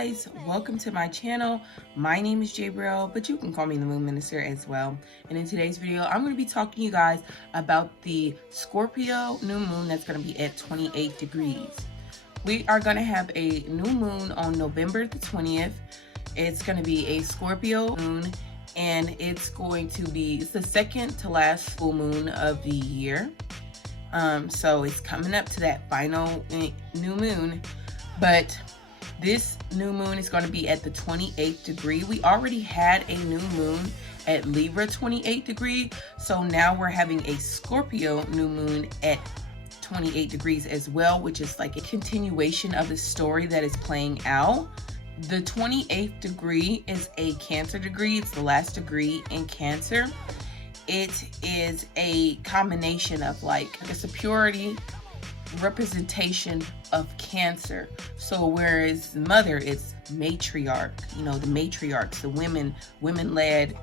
guys, welcome to my channel. My name is Jabriel, but you can call me the Moon Minister as well. And in today's video, I'm going to be talking to you guys about the Scorpio new moon that's going to be at 28 degrees. We are going to have a new moon on November the 20th. It's going to be a Scorpio moon, and it's the second to last full moon of the year. So it's coming up to that final new moon, but this new moon is going to be at the 28th degree. We already had a new moon at Libra 28 degree, so now we're having a Scorpio new moon at 28 degrees as well, which is like a continuation of the story that is playing out. The 28th degree is a Cancer degree. It's the last degree in Cancer. It is a combination of like a purity representation of Cancer. So whereas mother is matriarch, you know, the matriarchs, the women-led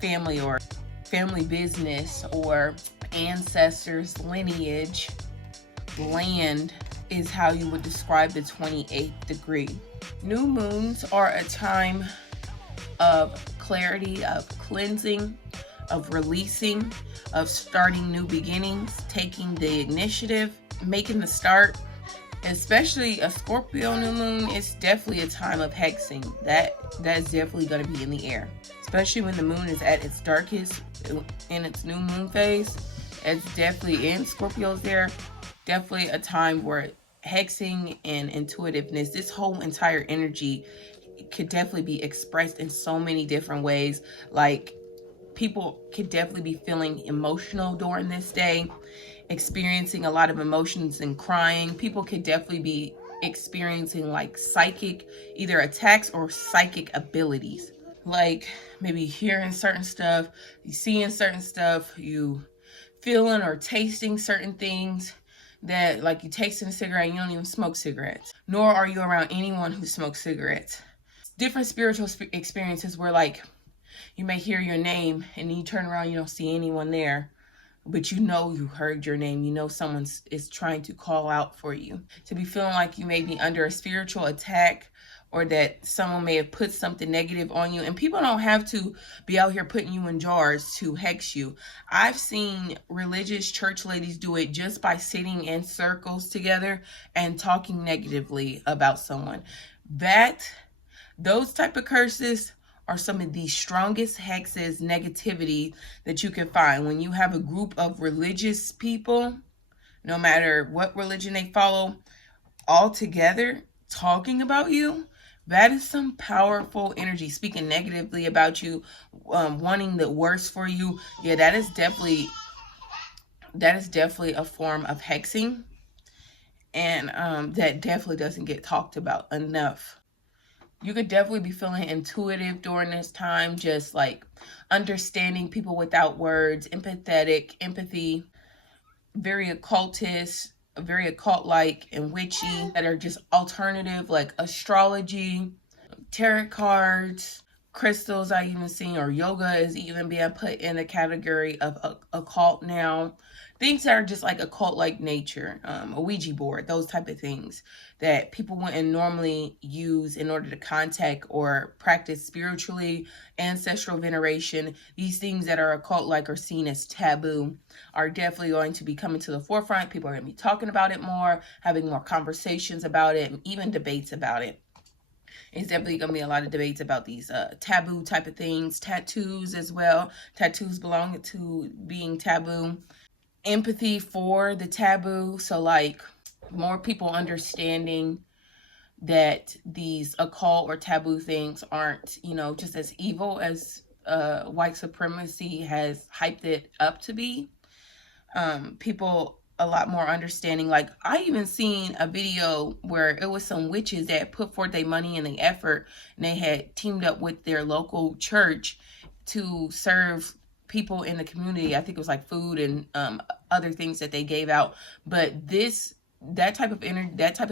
family or family business or ancestors, lineage, land is how you would describe the 28th degree. New moons are a time of clarity, of cleansing, of releasing, of starting new beginnings, taking the initiative, making the start. Especially a Scorpio new moon is definitely a time of hexing. That's definitely going to be in the air, especially when the moon is at its darkest in its new moon phase. It's definitely in Scorpio's there. Definitely a time where hexing and intuitiveness, this whole entire energy could definitely be expressed in so many different ways. Like, people could definitely be feeling emotional during this day, experiencing a lot of emotions and crying. People could definitely be experiencing like psychic, either attacks or psychic abilities. Like maybe hearing certain stuff, you seeing certain stuff, you feeling or tasting certain things that, like, you tasting a cigarette, you don't even smoke cigarettes, nor are you around anyone who smokes cigarettes. Different spiritual experiences where like you may hear your name and then you turn around, you don't see anyone there, but you know you heard your name. You know someone is trying to call out for you. To be feeling like you may be under a spiritual attack, or that someone may have put something negative on you. And people don't have to be out here putting you in jars to hex you. I've seen religious church ladies do it just by sitting in circles together and talking negatively about someone. Those type of curses are some of the strongest hexes, negativity that you can find. When you have a group of religious people, no matter what religion they follow, all together talking about you, that is some powerful energy. Speaking negatively about you, wanting the worst for you. Yeah, that is definitely a form of hexing, and that definitely doesn't get talked about enough. You could definitely be feeling intuitive during this time, just like understanding people without words, empathetic, empathy, very occultist, very occult-like and witchy, that are just alternative, like astrology, tarot cards, crystals I even seen, or yoga is even being put in the category of occult now. Things that are just like occult-like nature, a Ouija board, those type of things that people wouldn't normally use in order to contact or practice spiritually, ancestral veneration. These things that are occult-like or seen as taboo are definitely going to be coming to the forefront. People are going to be talking about it more, having more conversations about it, and even debates about it. It's definitely going to be a lot of debates about these taboo type of things. Tattoos as well. Tattoos belong to being taboo. Empathy for the taboo. So like more people understanding that these occult or taboo things aren't, you know, just as evil as white supremacy has hyped it up to be. People a lot more understanding. Like, I even seen a video where it was some witches that put forth their money and the effort, and they had teamed up with their local church to serve people in the community. I think it was like food and other things that they gave out. But that type of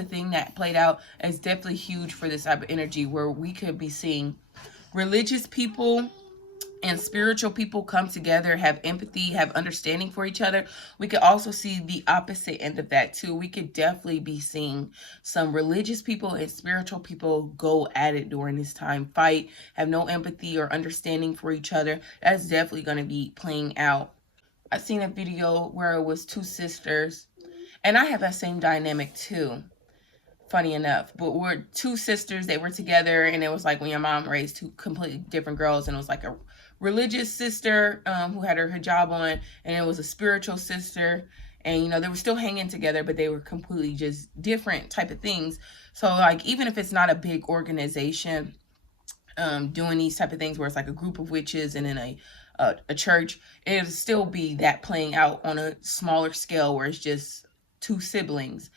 thing that played out is definitely huge for this type of energy, where we could be seeing religious people and spiritual people come together, have empathy, have understanding for each other. We could also see the opposite end of that too. We could definitely be seeing some religious people and spiritual people go at it during this time, fight, have no empathy or understanding for each other. That's definitely going to be playing out. I seen a video where it was two sisters, and I have that same dynamic too, funny enough. But we're two sisters, they were together, and it was like when your mom raised two completely different girls, and it was like a religious sister who had her hijab on, and it was a spiritual sister, and you know, they were still hanging together, but they were completely just different type of things. So like, even if it's not a big organization doing these type of things where it's like a group of witches and in a church, it'll still be that playing out on a smaller scale where it's just two siblings.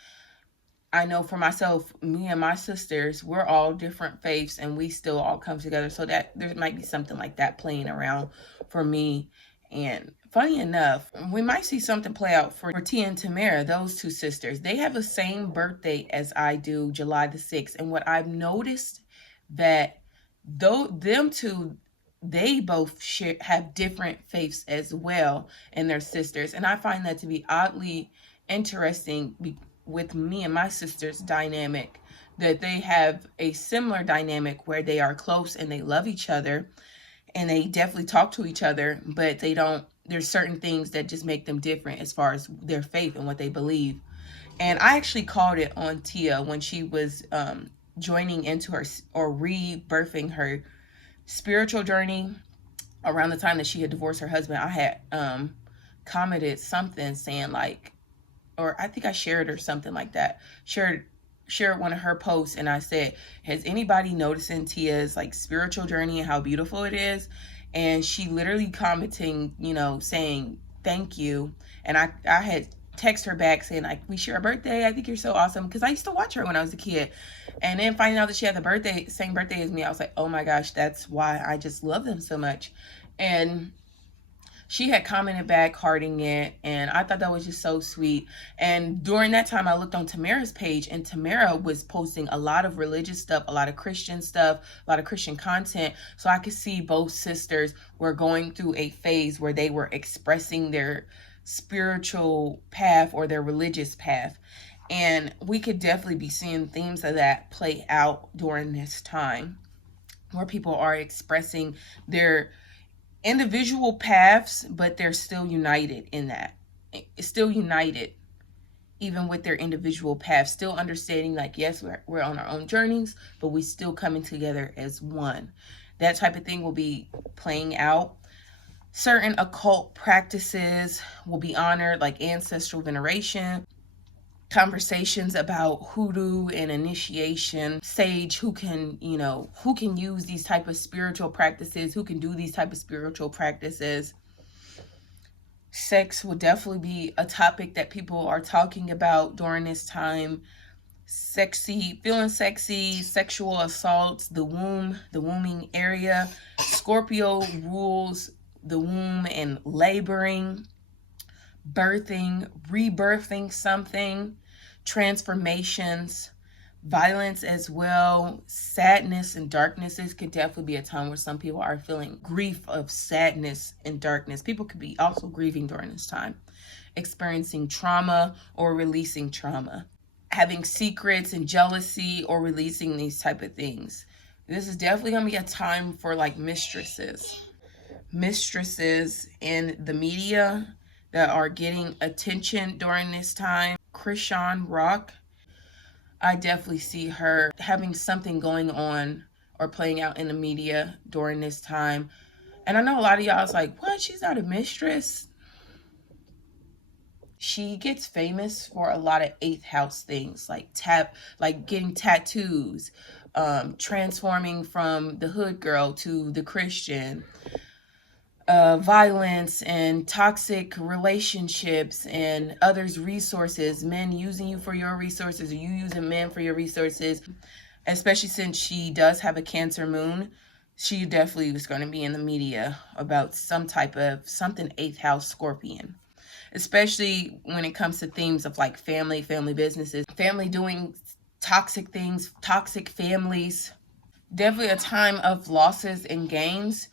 I know for myself, me and my sisters, we're all different faiths and we still all come together. So that there might be something like that playing around for me. And funny enough, we might see something play out for Tia and Tamara, those two sisters. They have the same birthday as I do, July the 6th. And what I've noticed that though them two, they both have different faiths as well, and their sisters. And I find that to be oddly interesting with me and my sister's dynamic, that they have a similar dynamic where they are close and they love each other and they definitely talk to each other, but they don't, there's certain things that just make them different as far as their faith and what they believe. And I actually called it on Tia when she was joining into her or rebirthing her spiritual journey around the time that she had divorced her husband. I had commented something saying like, or I think I shared or something like that, shared one of her posts, and I said, has anybody noticing Tia's like spiritual journey and how beautiful it is? And she literally commenting, you know, saying thank you. And I had text her back saying like, we share a birthday, I think you're so awesome, because I used to watch her when I was a kid. And then finding out that she had the same birthday as me, I was like, oh my gosh, that's why I just love them so much. And she had commented back, hearting it, and I thought that was just so sweet. And during that time, I looked on Tamara's page, and Tamara was posting a lot of religious stuff, a lot of Christian stuff, a lot of Christian content. So I could see both sisters were going through a phase where they were expressing their spiritual path or their religious path. And we could definitely be seeing themes of that play out during this time, where people are expressing their individual paths, but they're still united in that. Still united, even with their individual paths. Still understanding, like, yes, we're on our own journeys, but we still coming together as one. That type of thing will be playing out. Certain occult practices will be honored, like ancestral veneration. Conversations about hoodoo and initiation, sage, who can use these type of spiritual practices, who can do these type of spiritual practices. Sex will definitely be a topic that people are talking about during this time. Feeling sexy, sexual assaults, the wombing area. Scorpio rules the womb and laboring, birthing, rebirthing something, transformations, violence as well, sadness and darkness. This could definitely be a time where some people are feeling grief of sadness and darkness. People could be also grieving during this time, experiencing trauma or releasing trauma, having secrets and jealousy or releasing these type of things. This is definitely going to be a time for like mistresses in the media that are getting attention during this time. Krishan Rock, I definitely see her having something going on or playing out in the media during this time. And I know a lot of y'all is like, what? She's not a mistress. She gets famous for a lot of 8th house things, like getting tattoos, transforming from the hood girl to the Christian, violence and toxic relationships and others' resources, men using you for your resources or you using men for your resources. Especially since she does have a Cancer moon, she definitely was going to be in the media about something 8th house Scorpion. Especially when it comes to themes of like family businesses, family doing toxic things, toxic families. Definitely a time of losses and gains.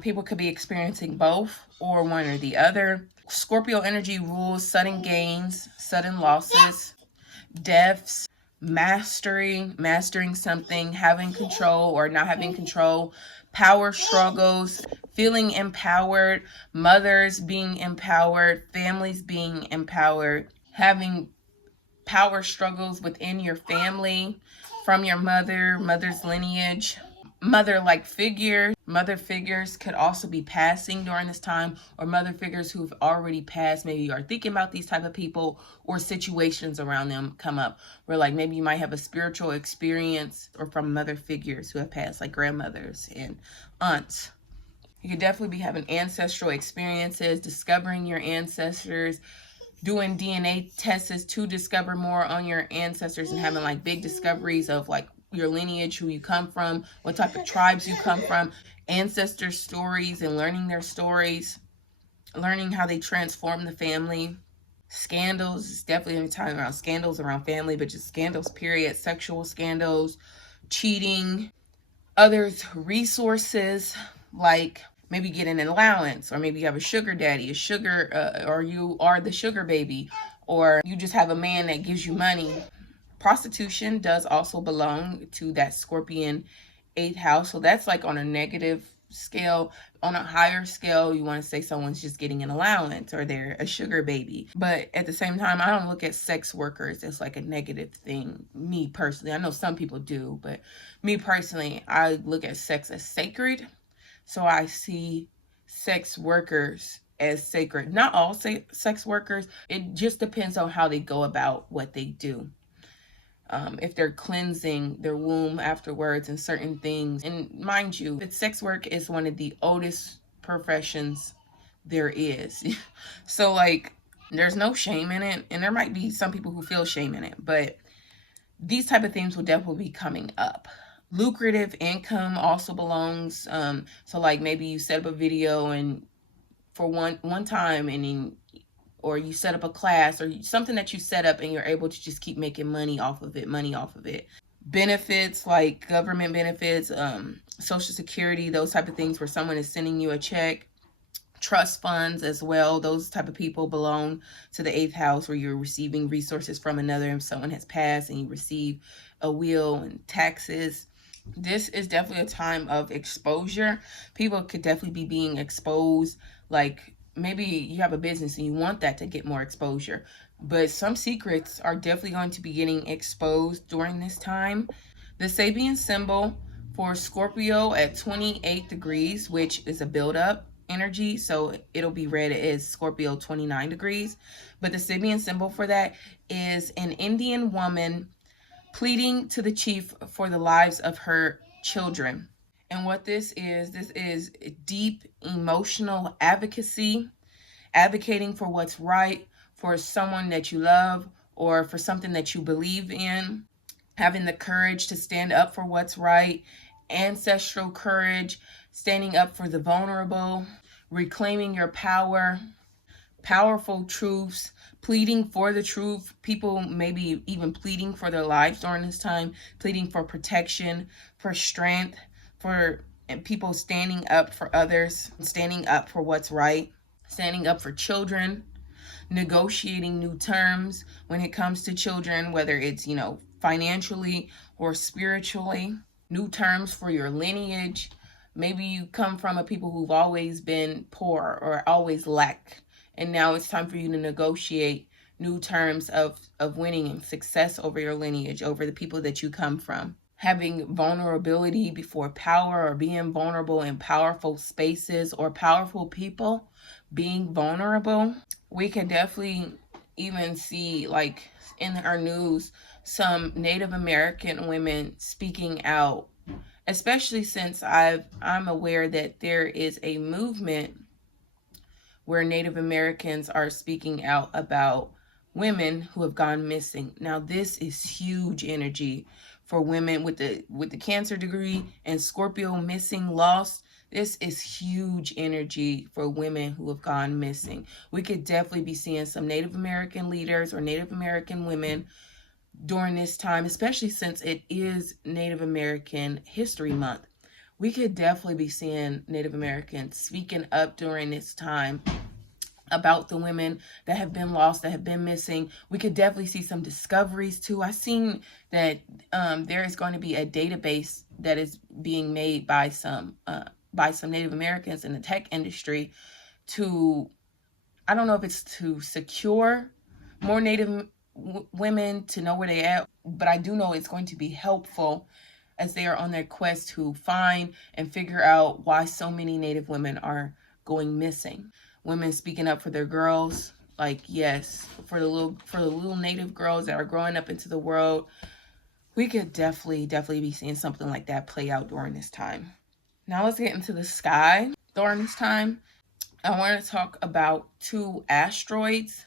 People could be experiencing both or one or the other. Scorpio energy rules sudden gains, sudden losses, deaths, mastering something, having control or not having control, power struggles, feeling empowered, mothers being empowered, families being empowered, having power struggles within your family, from your mother's lineage, mother figures could also be passing during this time, or mother figures who've already passed. Maybe you are thinking about these type of people, or situations around them come up where like maybe you might have a spiritual experience, or from mother figures who have passed, like grandmothers and aunts. You could definitely be having ancestral experiences, discovering your ancestors, doing DNA tests to discover more on your ancestors, and having like big discoveries of like your lineage, who you come from, what type of tribes you come from, ancestor stories, and learning their stories, learning how they transform the family. Scandals is definitely a time around scandals around family, but just scandals period, sexual scandals, cheating, others' resources, like maybe get an allowance, or maybe you have a sugar daddy, or you are the sugar baby, or you just have a man that gives you money. Prostitution does also belong to that Scorpion 8th house. So that's like on a negative scale. On a higher scale, you want to say someone's just getting an allowance, or they're a sugar baby. But at the same time, I don't look at sex workers as like a negative thing. Me personally, I know some people do, but me personally, I look at sex as sacred. So I see sex workers as sacred. Not all sex workers. It just depends on how they go about what they do. If they're cleansing their womb afterwards and certain things. And mind you, sex work is one of the oldest professions there is. So like, there's no shame in it. And there might be some people who feel shame in it, but these type of things will definitely be coming up. Lucrative income also belongs. So like maybe you set up a video and for one time, and then, or you set up a class, or something that you set up and you're able to just keep making money off of it. Benefits like government benefits, Social Security, those type of things where someone is sending you a check. Trust funds as well. Those type of people belong to the 8th house, where you're receiving resources from another. If someone has passed and you receive a will and taxes. This is definitely a time of exposure. People could definitely be being exposed. Like maybe you have a business and you want that to get more exposure, but some secrets are definitely going to be getting exposed during this time. The Sabian symbol for Scorpio at 28 degrees, which is a build-up energy, so it'll be read as Scorpio 29 degrees. But the Sabian symbol for that is an Indian woman pleading to the chief for the lives of her children. And what this is deep emotional advocacy, advocating for what's right, for someone that you love, or for something that you believe in, having the courage to stand up for what's right, ancestral courage, standing up for the vulnerable, reclaiming your power, powerful truths, pleading for the truth. People maybe even pleading for their lives during this time, pleading for protection, for strength, for people standing up for others, standing up for what's right, standing up for children, negotiating new terms when it comes to children, whether it's, financially or spiritually, new terms for your lineage. Maybe you come from a people who've always been poor or always lacked, and now it's time for you to negotiate new terms of winning and success over your lineage, over the people that you come from. Having vulnerability before power, or being vulnerable in powerful spaces or powerful people, being vulnerable. We can definitely even see, like in our news, some Native American women speaking out, especially since I'm aware that there is a movement where Native Americans are speaking out about women who have gone missing. Now, this is huge energy for women with the Cancer degree and Scorpio missing, lost. This is huge energy for women who have gone missing. We could definitely be seeing some Native American leaders or Native American women during this time, especially since it is Native American History Month. we could definitely be seeing Native Americans speaking up during this time about the women that have been lost, that have been missing. We could definitely see some discoveries too. I seen that there is going to be a database that is being made by some Native Americans in the tech industry to, I don't know if it's to secure more Native women to know where they at, but I do know it's going to be helpful as they are on their quest to find and figure out why so many Native women are going missing. Women speaking up for their girls, like, yes, for the little Native girls that are growing up into the world. We could definitely be seeing something like that play out during this time. Now let's get into the sky during this time. I want to talk about 2 asteroids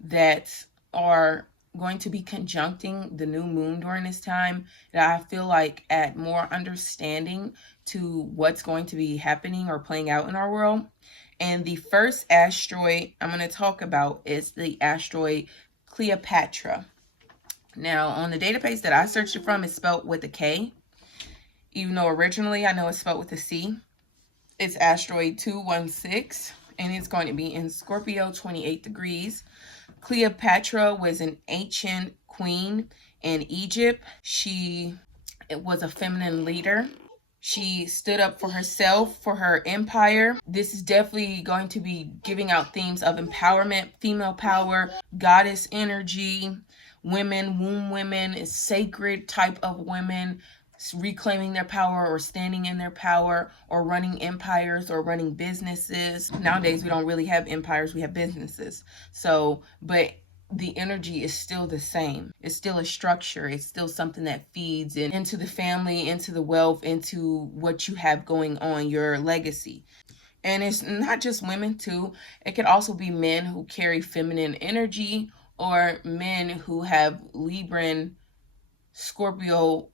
that are going to be conjuncting the new moon during this time, that I feel like add more understanding to what's going to be happening or playing out in our world. And the first asteroid I'm going to talk about is the asteroid Cleopatra. Now, on the database that I searched it from, it's spelled with a K, even though originally I know it's spelled with a C. It's asteroid 216, and it's going to be in Scorpio, 28 degrees. Cleopatra was an ancient queen in Egypt. She was a feminine leader. She stood up for herself, for her empire. This is definitely going to be giving out themes of empowerment, female power, goddess energy, women, womb women, sacred type of women, reclaiming their power or standing in their power or running empires or running businesses. Nowadays, we don't really have empires, we have businesses. So, but the energy is still the same. It's still a structure. It's still something that feeds into the family, into the wealth, into what you have going on, your legacy. And it's not just women too. It could also be men who carry feminine energy, or men who have Libran, Scorpio,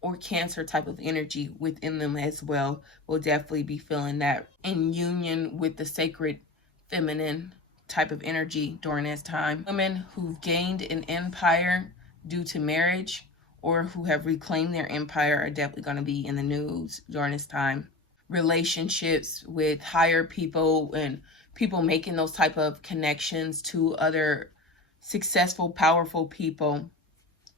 or Cancer type of energy within them as well. Will definitely be feeling that in union with the sacred feminine type of energy during this time. Women who've gained an empire due to marriage or who have reclaimed their empire are definitely going to be in the news during this time. Relationships with higher people and people making those type of connections to other successful, powerful people,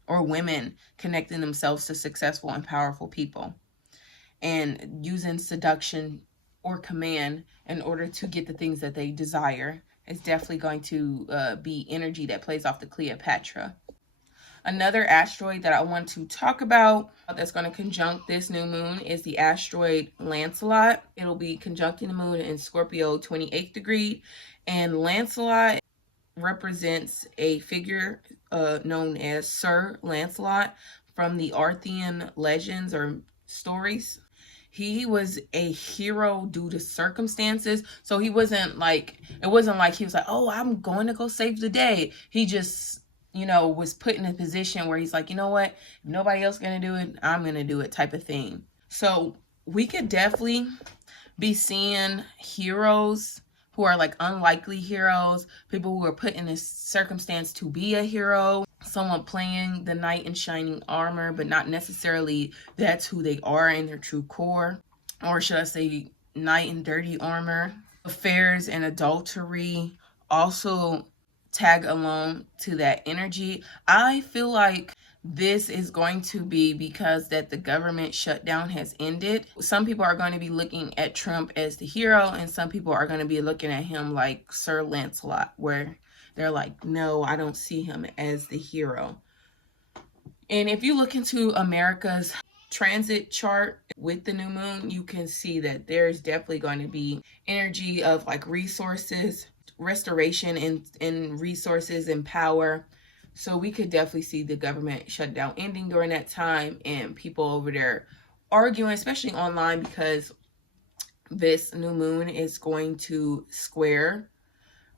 or women connecting themselves to successful and powerful people and using seduction or command in order to get the things that they desire. Is definitely going to be energy that plays off the Cleopatra. Another asteroid that I want to talk about that's going to conjunct this new moon is the asteroid Lancelot. It'll be conjuncting the moon in Scorpio, 28th degree. And Lancelot represents a figure known as Sir Lancelot from the Arthurian legends or stories. He was a hero due to circumstances. So he wasn't like, it wasn't like he was like, oh, I'm going to go save the day. He just, was put in a position where he's like, you know what? If nobody else going to do it, I'm going to do it type of thing. So we could definitely be seeing heroes who are like unlikely heroes, people who are put in a circumstance to be a hero, someone playing the knight in shining armor, but not necessarily that's who they are in their true core. Or should I say knight in dirty armor. Affairs and adultery also tag along to that energy. I feel like this is going to be because that the government shutdown has ended. Some people are going to be looking at Trump as the hero, and some people are going to be looking at him like Sir Lancelot, where they're like, no, I don't see him as the hero. And if you look into America's transit chart with the new moon, you can see that there's definitely going to be energy of like resources, restoration in resources and power. So we could definitely see the government shutdown ending during that time and people over there arguing, especially online, because this new moon is going to square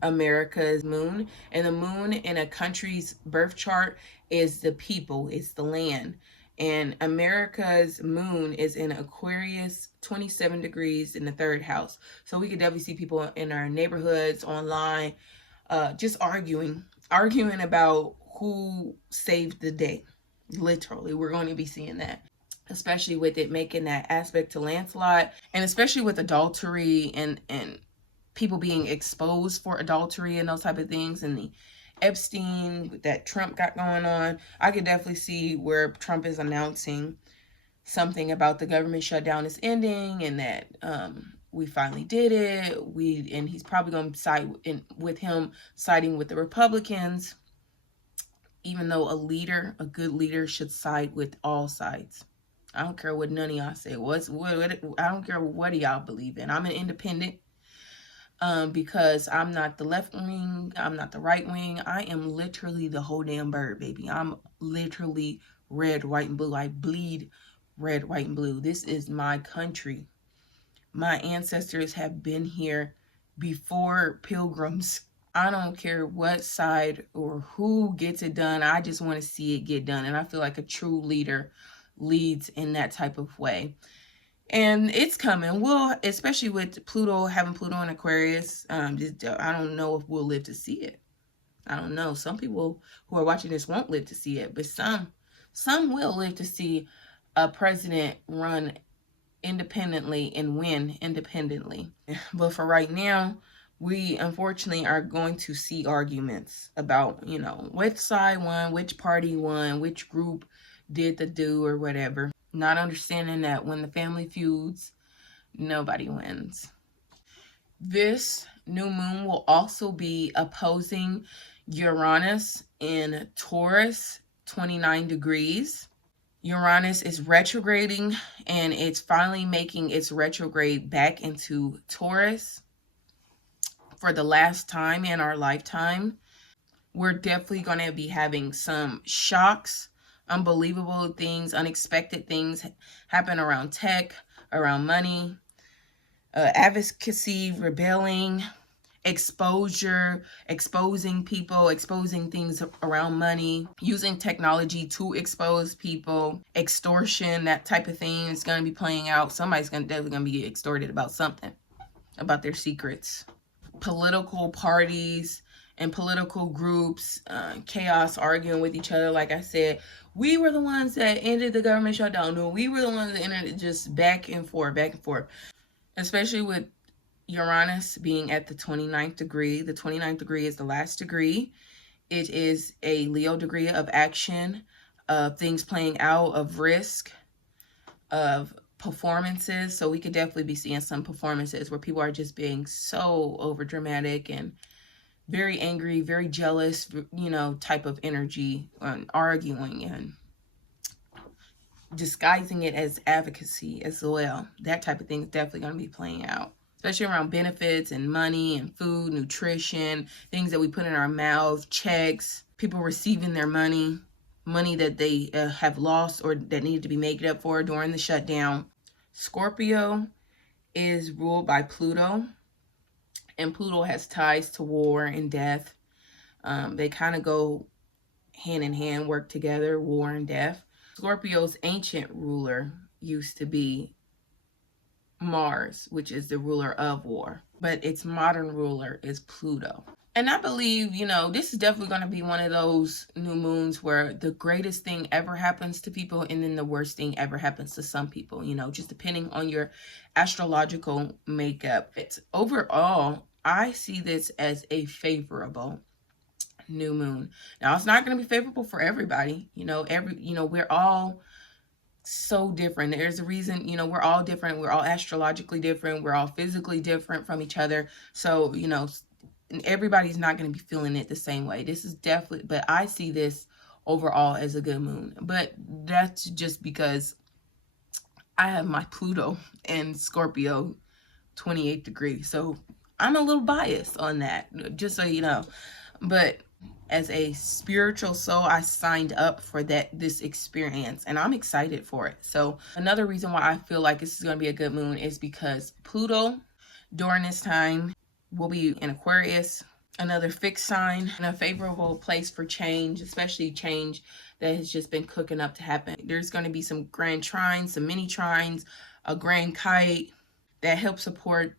America's moon. And the moon in a country's birth chart is the people, it's the land. And America's moon is in Aquarius, 27 degrees in the 3rd house. So we could definitely see people in our neighborhoods, online, just arguing about who saved the day. Literally, we're going to be seeing that. especially with it making that aspect to Lancelot, and especially with adultery and people being exposed for adultery and those type of things, and the Epstein that Trump got going on. I could definitely see where Trump is announcing something about the government shutdown is ending, and that we finally did it. And he's probably going to side with him siding with the Republicans, even though a good leader should side with all sides. I don't care what none of y'all say. I don't care what y'all believe in. I'm an independent. Because I'm not the left wing, I'm not the right wing. I am literally the whole damn bird, baby. I'm literally red, white, and blue. I bleed red, white, and blue. This is my country. My ancestors have been here before pilgrims. I don't care what side or who gets it done. I just want to see it get done. And I feel like a true leader leads in that type of way. And it's coming. Well, especially with Pluto, having Pluto in Aquarius, I don't know if we'll live to see it. I don't know. Some people who are watching this won't live to see it, but some will live to see a president run independently and win independently. But for right now, we unfortunately are going to see arguments about, which side won, which party won, which group did the do or whatever. Not understanding that when the family feuds, nobody wins. This new moon will also be opposing Uranus in Taurus, 29 degrees. Uranus is retrograding, and it's finally making its retrograde back into Taurus for the last time in our lifetime. We're definitely going to be having some shocks, unbelievable things, unexpected things happen around tech, around money, advocacy, rebelling, exposure, exposing people, exposing things around money, using technology to expose people, extortion, that type of thing is going to be playing out. Somebody's definitely going to be extorted about something, about their secrets. Political parties and political groups, chaos, arguing with each other. Like I said, we were the ones that ended the government shutdown. No, we were the ones that ended it, just back and forth, especially with Uranus being at the 29th degree. The 29th degree is the last degree. It is a Leo degree of action, of things playing out, of risk, of performances. So we could definitely be seeing some performances where people are just being so over dramatic and very angry, very jealous, type of energy, and arguing and disguising it as advocacy as well. That type of thing is definitely going to be playing out, especially around benefits and money and food, nutrition, things that we put in our mouths, checks, people receiving their money that they have lost or that needed to be made up for during the shutdown. Scorpio is ruled by Pluto, and Pluto has ties to war and death. They kind of go hand in hand, work together, war and death. Scorpio's ancient ruler used to be Mars, which is the ruler of war, but its modern ruler is Pluto. And I believe, this is definitely going to be one of those new moons where the greatest thing ever happens to people and then the worst thing ever happens to some people, just depending on your astrological makeup. It's overall, I see this as a favorable new moon. Now, it's not going to be favorable for everybody. We're all so different. There's a reason, we're all different. We're all astrologically different. We're all physically different from each other. So, everybody's not going to be feeling it the same way. This is definitely, but I see this overall as a good moon. But that's just because I have my Pluto and Scorpio 28th degree. So I'm a little biased on that, just so you know. But as a spiritual soul, I signed up for this experience, and I'm excited for it. So another reason why I feel like this is going to be a good moon is because Pluto during this time will be in Aquarius, another fixed sign, and a favorable place for change, especially change that has just been cooking up to happen. There's going to be some grand trines, some mini trines, a grand kite that helps support,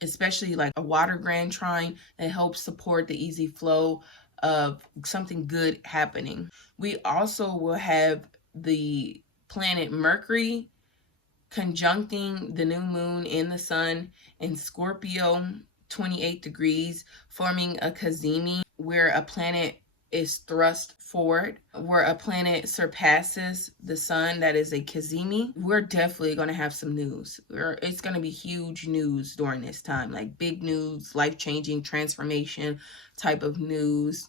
especially like a water grand trine that helps support the easy flow of something good happening. We also will have the planet Mercury conjuncting the new moon in the sun in Scorpio, 28 degrees, forming a cazimi where a planet is thrust forward, where a planet surpasses the sun. That is a cazimi. We're definitely going to have some news. It's going to be huge news during this time, like big news, life-changing transformation type of news.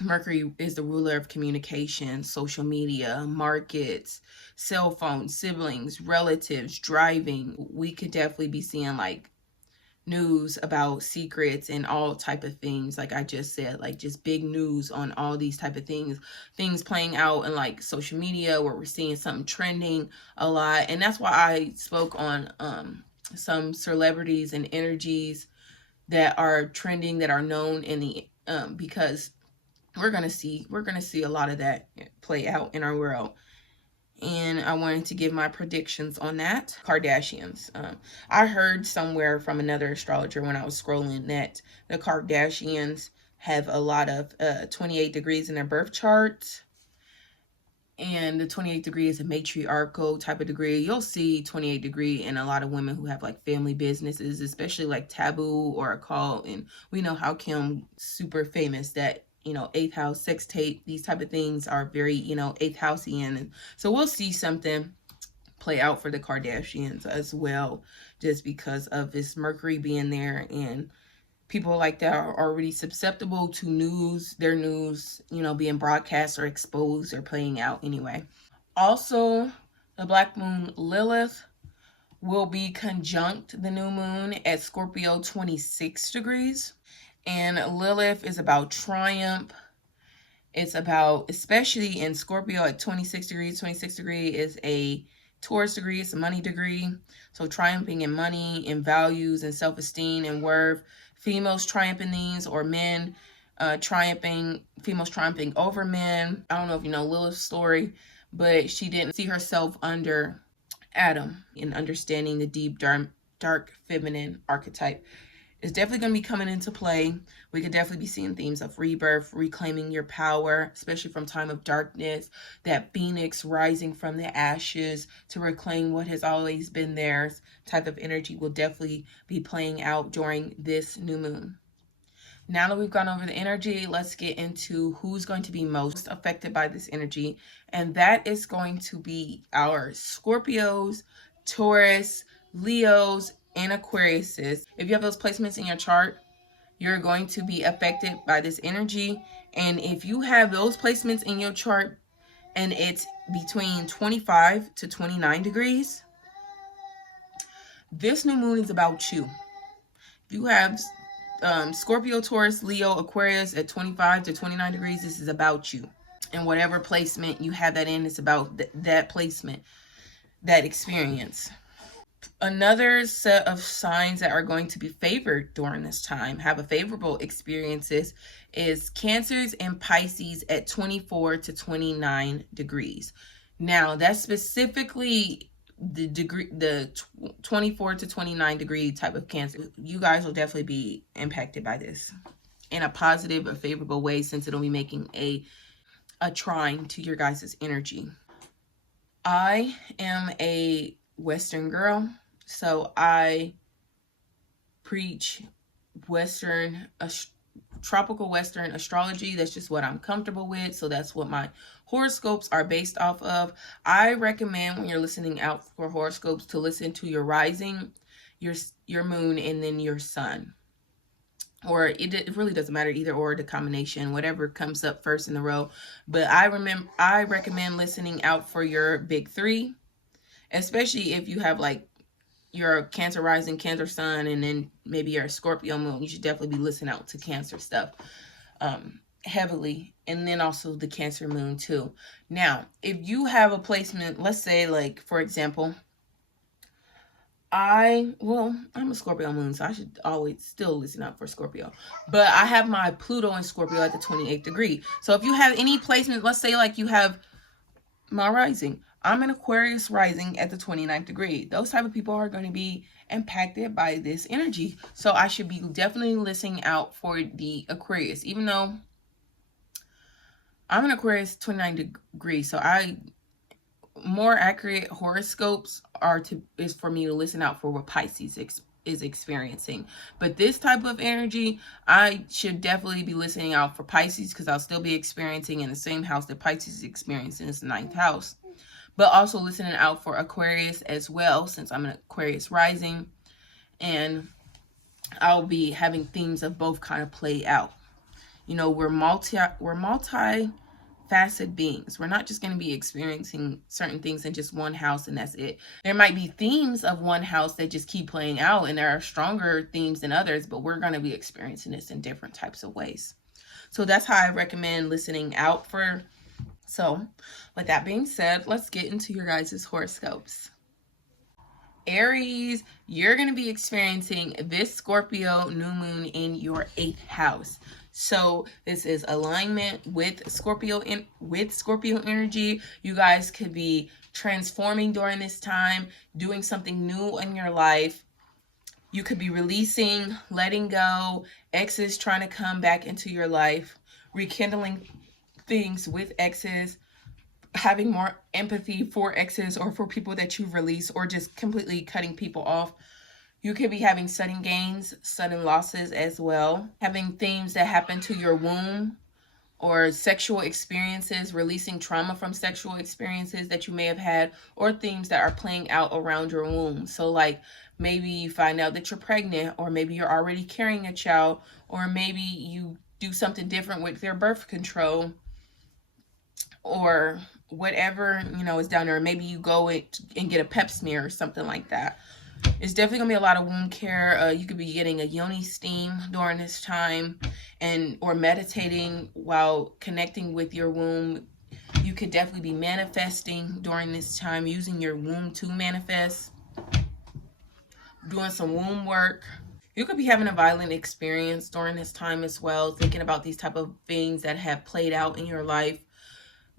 Mercury is the ruler of communication, social media, markets, cell phones, siblings, relatives, driving. We could definitely be seeing like news about secrets and all type of things, like I just said, like just big news on all these type of things playing out in like social media, where we're seeing something trending a lot. And that's why I spoke on some celebrities and energies that are trending, that are known in the because we're gonna see a lot of that play out in our world. And I wanted to give my predictions on that. Kardashians. I heard somewhere from another astrologer when I was scrolling that the Kardashians have a lot of 28 degrees in their birth charts. And the 28 degree is a matriarchal type of degree. You'll see 28 degree in a lot of women who have like family businesses, especially like Taboo or a Call. And we know how Kim super famous, that, you know, 8th house, sex tape, these type of things are very, you know, 8th houseian. And so we'll see something play out for the Kardashians as well, just because of this Mercury being there, and people like that are already susceptible to news, their news, you know, being broadcast or exposed or playing out anyway. Also, the black moon Lilith will be conjunct the new moon at Scorpio, 26 degrees. And Lilith is about triumph. It's about, especially in Scorpio at 26 degrees, 26 degree is a Taurus degree, it's a money degree. So triumphing in money, in values, and self-esteem and worth. Females triumphing these, or men females triumphing over men. I don't know if you know Lilith's story, but she didn't see herself under Adam, in understanding the deep, dark feminine archetype is definitely going to be coming into play. We could definitely be seeing themes of rebirth, reclaiming your power, especially from time of darkness, that phoenix rising from the ashes to reclaim what has always been theirs type of energy will definitely be playing out during this new moon. Now that we've gone over the energy, let's get into who's going to be most affected by this energy. And that is going to be our Scorpios, Taurus, Leos, and Aquariuses. If you have those placements in your chart, you're going to be affected by this energy. And if you have those placements in your chart and it's between 25 to 29 degrees, this new moon is about you. If you have Scorpio, Taurus, Leo, Aquarius at 25 to 29 degrees, this is about you. And whatever placement you have that in, it's about that placement, that experience. Another set of signs that are going to be favored during this time, have a favorable experiences, is Cancers and Pisces at 24 to 29 degrees. Now, that's specifically the 24 to 29 degree type of Cancer. You guys will definitely be impacted by this in a positive or favorable way, since it'll be making a trine to your guys' energy. I am a Western girl, so I preach tropical Western astrology. That's just what I'm comfortable with, so that's what my horoscopes are based off of. I recommend, when you're listening out for horoscopes, to listen to your rising, your moon, and then your sun. Or it really doesn't matter, either or, the combination, whatever comes up first in the row. But I recommend listening out for your big three, especially if you have like your Cancer rising, Cancer sun, and then maybe your Scorpio moon. You should definitely be listening out to Cancer stuff heavily, and then also the Cancer moon too. Now, if you have a placement, let's say, like, for example, I'm a Scorpio moon, so I should always still listen out for Scorpio. But I have my Pluto in Scorpio at the 28th degree. So if you have any placement, let's say like you have my rising, I'm an Aquarius rising at the 29th degree. Those type of people are going to be impacted by this energy. So I should be definitely listening out for the Aquarius, even though I'm an Aquarius 29 degrees. So more accurate horoscopes is for me to listen out for what Pisces is experiencing. But this type of energy, I should definitely be listening out for Pisces, because I'll still be experiencing in the same house that Pisces is experiencing. It's the 9th house. But also listening out for Aquarius as well, since I'm an Aquarius rising, and I'll be having themes of both kind of play out. You know, we're multi-faceted beings. We're not just going to be experiencing certain things in just one house and that's it. There might be themes of one house that just keep playing out, and there are stronger themes than others, but we're going to be experiencing this in different types of ways. So that's how I recommend listening out for. So with that being said, let's get into your guys' horoscopes. Aries, you're going to be experiencing this Scorpio new moon in your 8th house. So this is alignment with Scorpio energy. You guys could be transforming during this time, doing something new in your life. You could be releasing, letting go, exes trying to come back into your life, rekindling things with exes, having more empathy for exes or for people that you've released, or just completely cutting people off. You could be having sudden gains, sudden losses as well. Having themes that happen to your womb or sexual experiences, releasing trauma from sexual experiences that you may have had, or themes that are playing out around your womb. So like maybe you find out that you're pregnant, or maybe you're already carrying a child, or maybe you do something different with their birth control, or whatever, you know, is down there. Maybe you go and get a pep smear or something like that. It's definitely gonna be a lot of wound care. You could be getting a yoni steam during this time, or meditating while connecting with your womb. You could definitely be manifesting during this time, using your womb to manifest, doing some womb work. You could be having a violent experience during this time as well, thinking about these type of things that have played out in your life,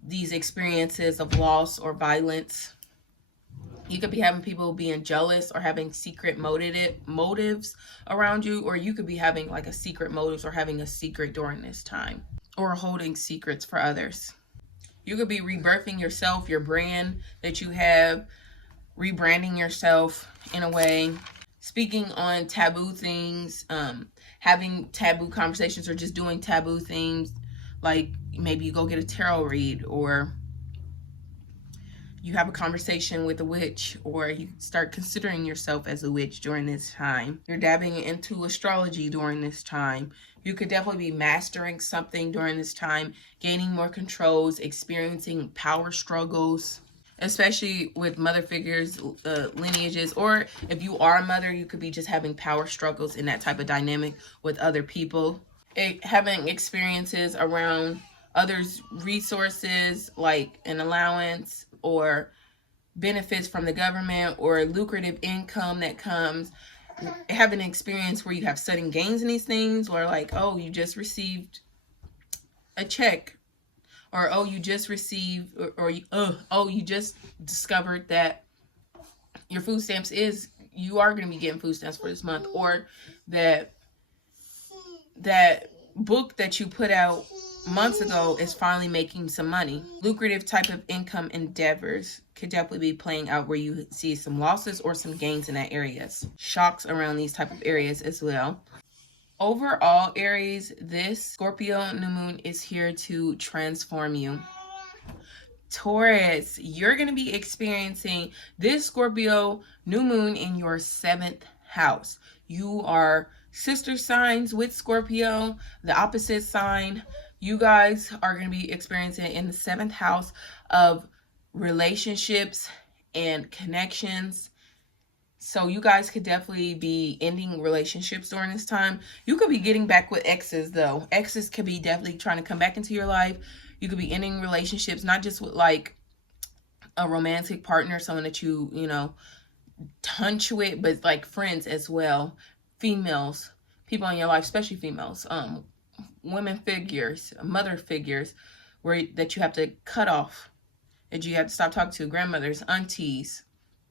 these experiences of loss or violence. You could be having people being jealous or having secret motives around you, or you could be having like a secret motives or having a secret during this time, or holding secrets for others. You could be rebirthing yourself, your brand that you have, rebranding yourself in a way, speaking on taboo things, having taboo conversations, or just doing taboo things. Like maybe you go get a tarot read, or you have a conversation with a witch, or you start considering yourself as a witch during this time. You're dabbing into astrology during this time. You could definitely be mastering something during this time, gaining more controls, experiencing power struggles, especially with mother figures, lineages, or if you are a mother, you could be just having power struggles in that type of dynamic with other people. Having experiences around others' resources, like an allowance or benefits from the government, or lucrative income that comes. Having an experience where you have sudden gains in these things, or like, oh, you just received a check, or oh, you just received, or oh, you just discovered that your food stamps you are going to be getting food stamps for this month, or that book that you put out months ago is finally making some money. Lucrative type of income endeavors could definitely be playing out, where you see some losses or some gains in that areas. Shocks around these type of areas as well. Overall, Aries, this Scorpio new moon is here to transform you. Taurus, you're going to be experiencing this Scorpio new moon in your 7th house. You are sister signs with Scorpio, the opposite sign. You guys are going to be experiencing in the 7th house of relationships and connections. So you guys could definitely be ending relationships during this time. You could be getting back with exes though. Exes could be definitely trying to come back into your life. You could be ending relationships, not just with like a romantic partner, someone that you know, hunch with, but like friends as well. Females, people in your life, especially females, women figures, mother figures, that you have to cut off, that you have to stop talking to, grandmothers, aunties,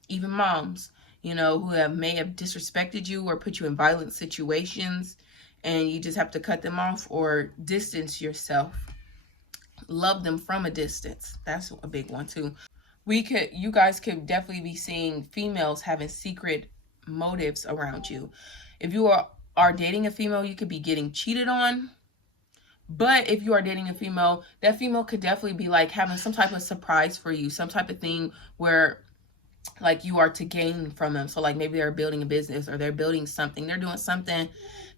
even moms, you know, who may have disrespected you or put you in violent situations, and you just have to cut them off or distance yourself. Love them from a distance. That's a big one too. you guys could definitely be seeing females having secret motives around you. If you are dating a female, you could be getting cheated on. But if you are dating a female, that female could definitely be like having some type of surprise for you, some type of thing where like you are to gain from them. So like maybe they're building a business, or they're building something. They're doing something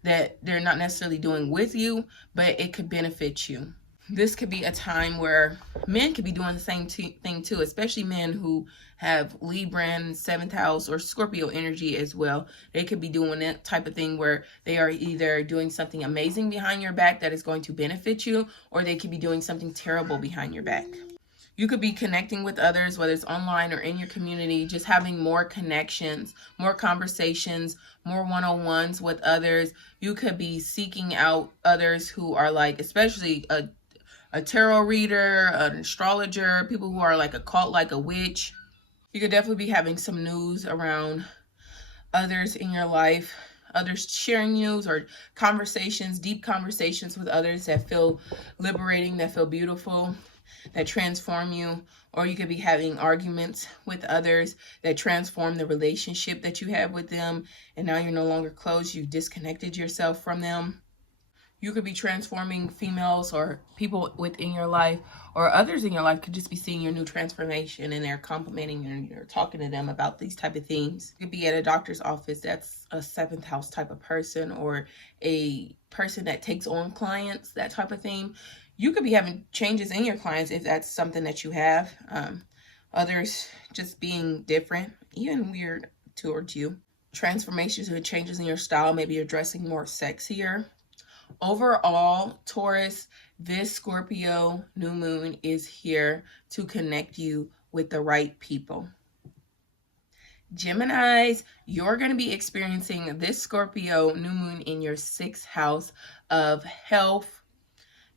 that they're not necessarily doing with you, but it could benefit you. This could be a time where men could be doing the same thing too, especially men who have Libra, 7th house, or Scorpio energy as well. They could be doing that type of thing where they are either doing something amazing behind your back that is going to benefit you, or they could be doing something terrible behind your back. You could be connecting with others, whether it's online or in your community, just having more connections, more conversations, more one-on-ones with others. You could be seeking out others who are like, especially a tarot reader, an astrologer, people who are like a cult, like a witch. You could definitely be having some news around others in your life, others sharing news or conversations, deep conversations with others that feel liberating, that feel beautiful, that transform you. Or you could be having arguments with others that transform the relationship that you have with them, and now you're no longer close, you disconnected yourself from them. You could be transforming females or people within your life, or others in your life could just be seeing your new transformation, and they're complimenting you and you're talking to them about these type of things. You could be at a doctor's office that's a 7th house type of person, or a person that takes on clients, that type of thing. You could be having changes in your clients if that's something that you have. Others just being different, even weird towards you. Transformations and changes in your style. Maybe you're dressing more sexier. Overall, Taurus, this Scorpio new moon is here to connect you with the right people. Geminis, you're going to be experiencing this Scorpio new moon in your 6th house of health,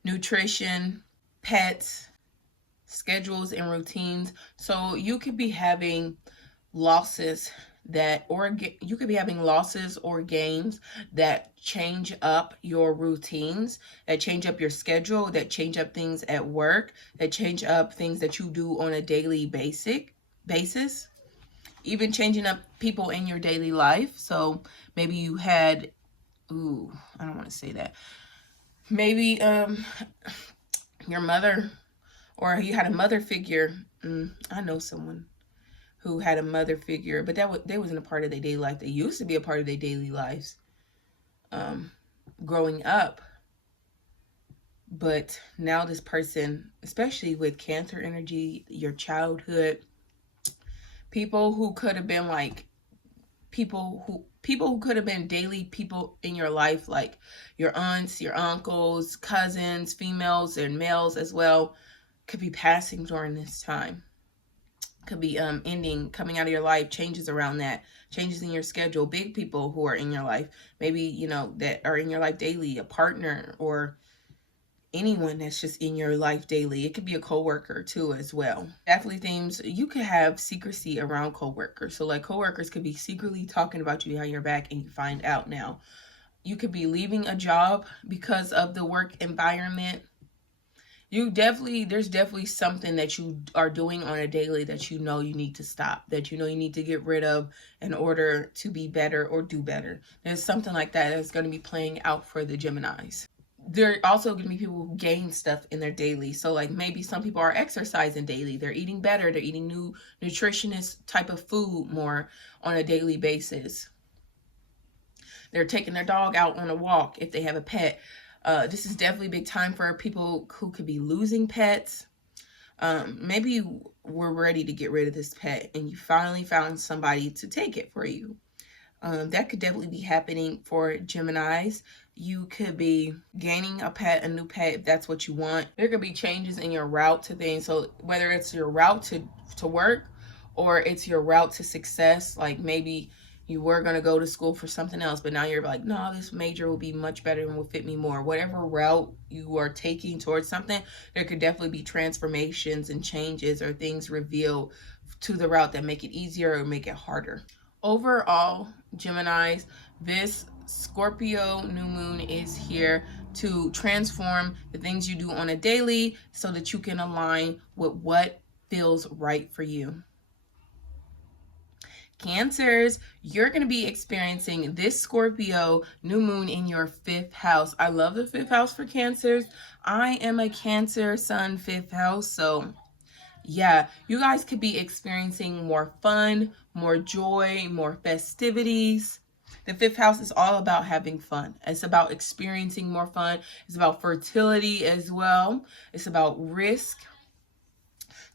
nutrition, pets, schedules, and routines. So you could be having losses you could be having losses or gains that change up your routines, that change up your schedule, that change up things at work, that change up things that you do on a daily basis, even changing up people in your daily life. So maybe you had, I don't want to say that. Maybe your mother, or you had a mother figure. I know someone who had a mother figure, but they wasn't a part of their daily life. They used to be a part of their daily lives growing up. But now this person, especially with Cancer energy, your childhood, people who could have been like, people who could have been daily people in your life, like your aunts, your uncles, cousins, females and males as well, could be passing during this time. Could be ending, coming out of your life, changes around that, changes in your schedule, big people who are in your life, maybe, you know, that are in your life daily, a partner or anyone that's just in your life daily. It could be a coworker too as well. Definitely themes, you could have secrecy around coworkers. So like coworkers could be secretly talking about you behind your back and you find out now. You could be leaving a job because of the work environment. There's definitely something that you are doing on a daily that you know you need to stop, that you know you need to get rid of in order to be better or do better. There's something like that that's going to be playing out for the Geminis. There are also going to be people who gain stuff in their daily. So like maybe some people are exercising daily. They're eating better. They're eating new nutritionist type of food more on a daily basis. They're taking their dog out on a walk if they have a pet. This is definitely a big time for people who could be losing pets. Maybe we're ready to get rid of this pet and you finally found somebody to take it for you. That could definitely be happening for Geminis. You could be gaining a new pet if that's what you want. There could be changes in your route to things. So whether it's your route to work or it's your route to success, like maybe you were going to go to school for something else, but now you're like, no, this major will be much better and will fit me more. Whatever route you are taking towards something, there could definitely be transformations and changes or things revealed to the route that make it easier or make it harder. Overall, Geminis, this Scorpio new moon is here to transform the things you do on a daily so that you can align with what feels right for you. Cancers, you're going to be experiencing this Scorpio new moon in your 5th house. I love the 5th house for Cancers. I am a Cancer sun 5th house, so yeah, you guys could be experiencing more fun, more joy, more festivities. The 5th house is all about having fun. It's about experiencing more fun. It's about fertility as well. It's about risk.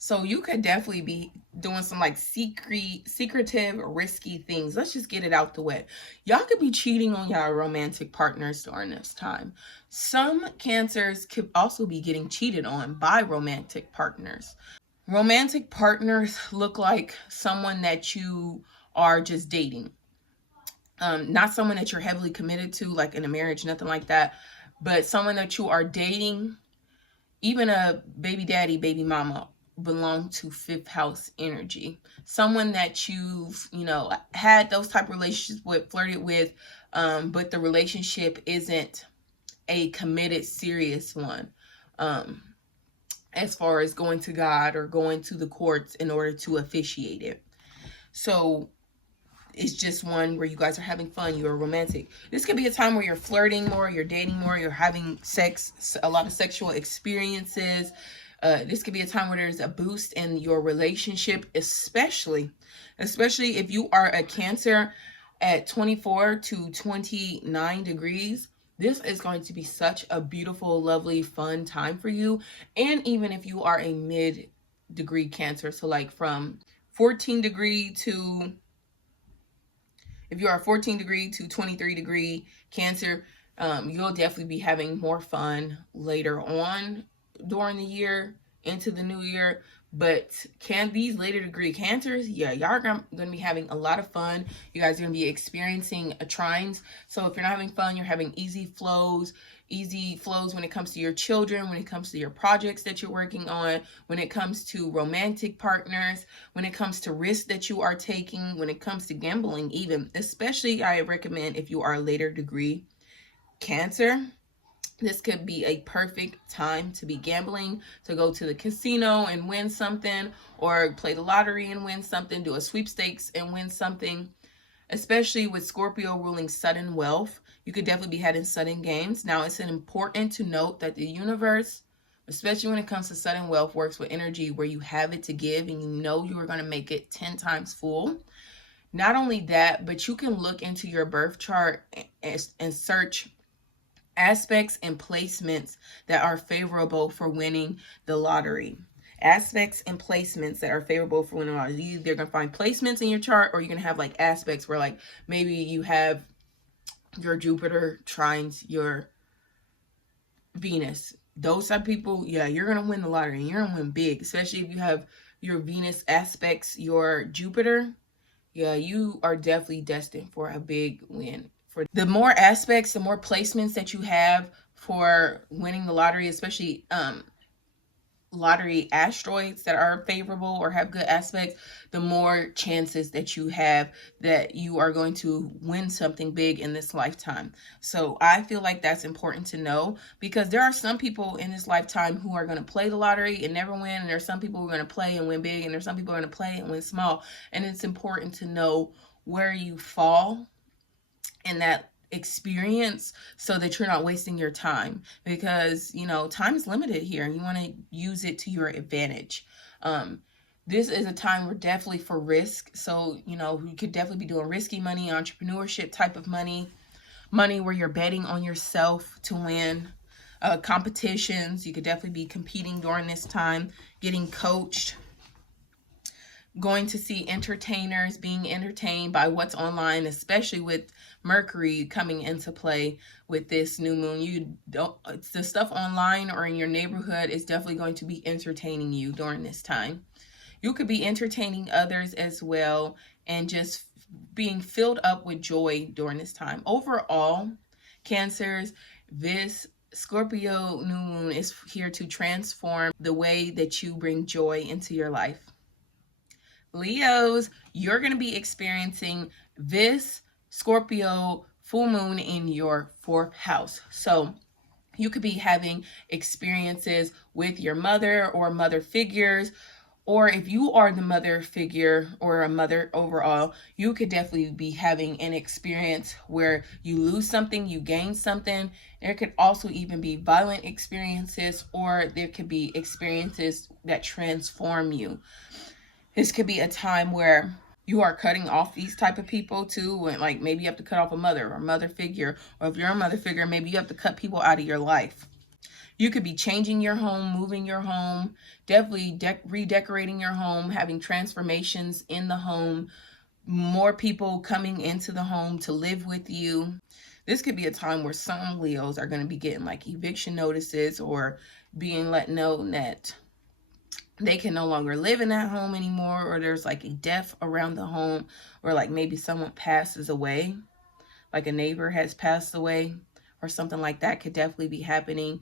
So you could definitely be doing some like secretive, risky things. Let's just get it out the way. Y'all could be cheating on y'all romantic partners during this time. Some Cancers could also be getting cheated on by romantic partners. Romantic partners look like someone that you are just dating. Not someone that you're heavily committed to, like in a marriage, nothing like that. But someone that you are dating, even a baby daddy, baby mama, belong to 5th house energy. Someone that you've, had those type of relationships with, flirted with, but the relationship isn't a committed, serious one. As far as going to God or going to the courts in order to officiate it. So it's just one where you guys are having fun, you're romantic. This could be a time where you're flirting more, you're dating more, you're having sex, a lot of sexual experiences. This could be a time where there's a boost in your relationship, especially if you are a Cancer at 24 to 29 degrees. This is going to be such a beautiful, lovely, fun time for you. And even if you are a mid-degree Cancer, so like from 14 degree to, if you are 14 degree to 23 degree Cancer, you'll definitely be having more fun later on during the year into the new year. But these later degree Cancers, yeah, y'all are going to be having a lot of fun. You guys are going to be experiencing trines. So if you're not having fun, you're having easy flows when it comes to your children, when it comes to your projects that you're working on, when it comes to romantic partners, when it comes to risks that you are taking, when it comes to gambling even. Especially I recommend if you are a later degree Cancer. This could be a perfect time to be gambling, to go to the casino and win something, or play the lottery and win something, do a sweepstakes and win something. Especially with Scorpio ruling sudden wealth, you could definitely be having sudden gains. Now, it's important to note that the universe, especially when it comes to sudden wealth, works with energy where you have it to give and you know you are going to make it 10 times full. Not only that, but you can look into your birth chart and search aspects and placements that are favorable for winning the lottery. Aspects and placements that are favorable for winning the lottery. You're either going to find placements in your chart, or you're going to have like aspects where like maybe you have your Jupiter trines your Venus. Those type of people, yeah, you're going to win the lottery and you're going to win big, especially if you have your Venus aspects your Jupiter. Yeah, you are definitely destined for a big win. For the more aspects, the more placements that you have for winning the lottery, especially lottery asteroids that are favorable or have good aspects, the more chances that you have that you are going to win something big in this lifetime. So I feel like that's important to know, because there are some people in this lifetime who are going to play the lottery and never win, and there's some people who are going to play and win big, and there's some people who are going to play and win small. And it's important to know where you fall in that experience so that you're not wasting your time, because time is limited here and you want to use it to your advantage. This is a time where definitely for risk, so you could definitely be doing risky money, entrepreneurship type of money where you're betting on yourself to win. Competitions, you could definitely be competing during this time, getting coached, going to see entertainers, being entertained by what's online, especially with Mercury coming into play with this new moon. The stuff online or in your neighborhood is definitely going to be entertaining you during this time. You could be entertaining others as well and just being filled up with joy during this time. Overall, Cancers, this Scorpio new moon is here to transform the way that you bring joy into your life. Leos, you're going to be experiencing this Scorpio full moon in your 4th house. So you could be having experiences with your mother or mother figures, Or if you are the mother figure or a mother overall, you could definitely be having an experience where you lose something, you gain something. There could also even be violent experiences, or there could be experiences that transform you. This could be a time where you are cutting off these type of people too, and like maybe you have to cut off a mother or mother figure, or if you're a mother figure, maybe you have to cut people out of your life. You could be changing your home, moving your home, definitely redecorating your home, having transformations in the home, more people coming into the home to live with you. This could be a time where some Leos are going to be getting like eviction notices, or being let know that they can no longer live in that home anymore, or there's like a death around the home, or like maybe someone passes away, like a neighbor has passed away, or something like that could definitely be happening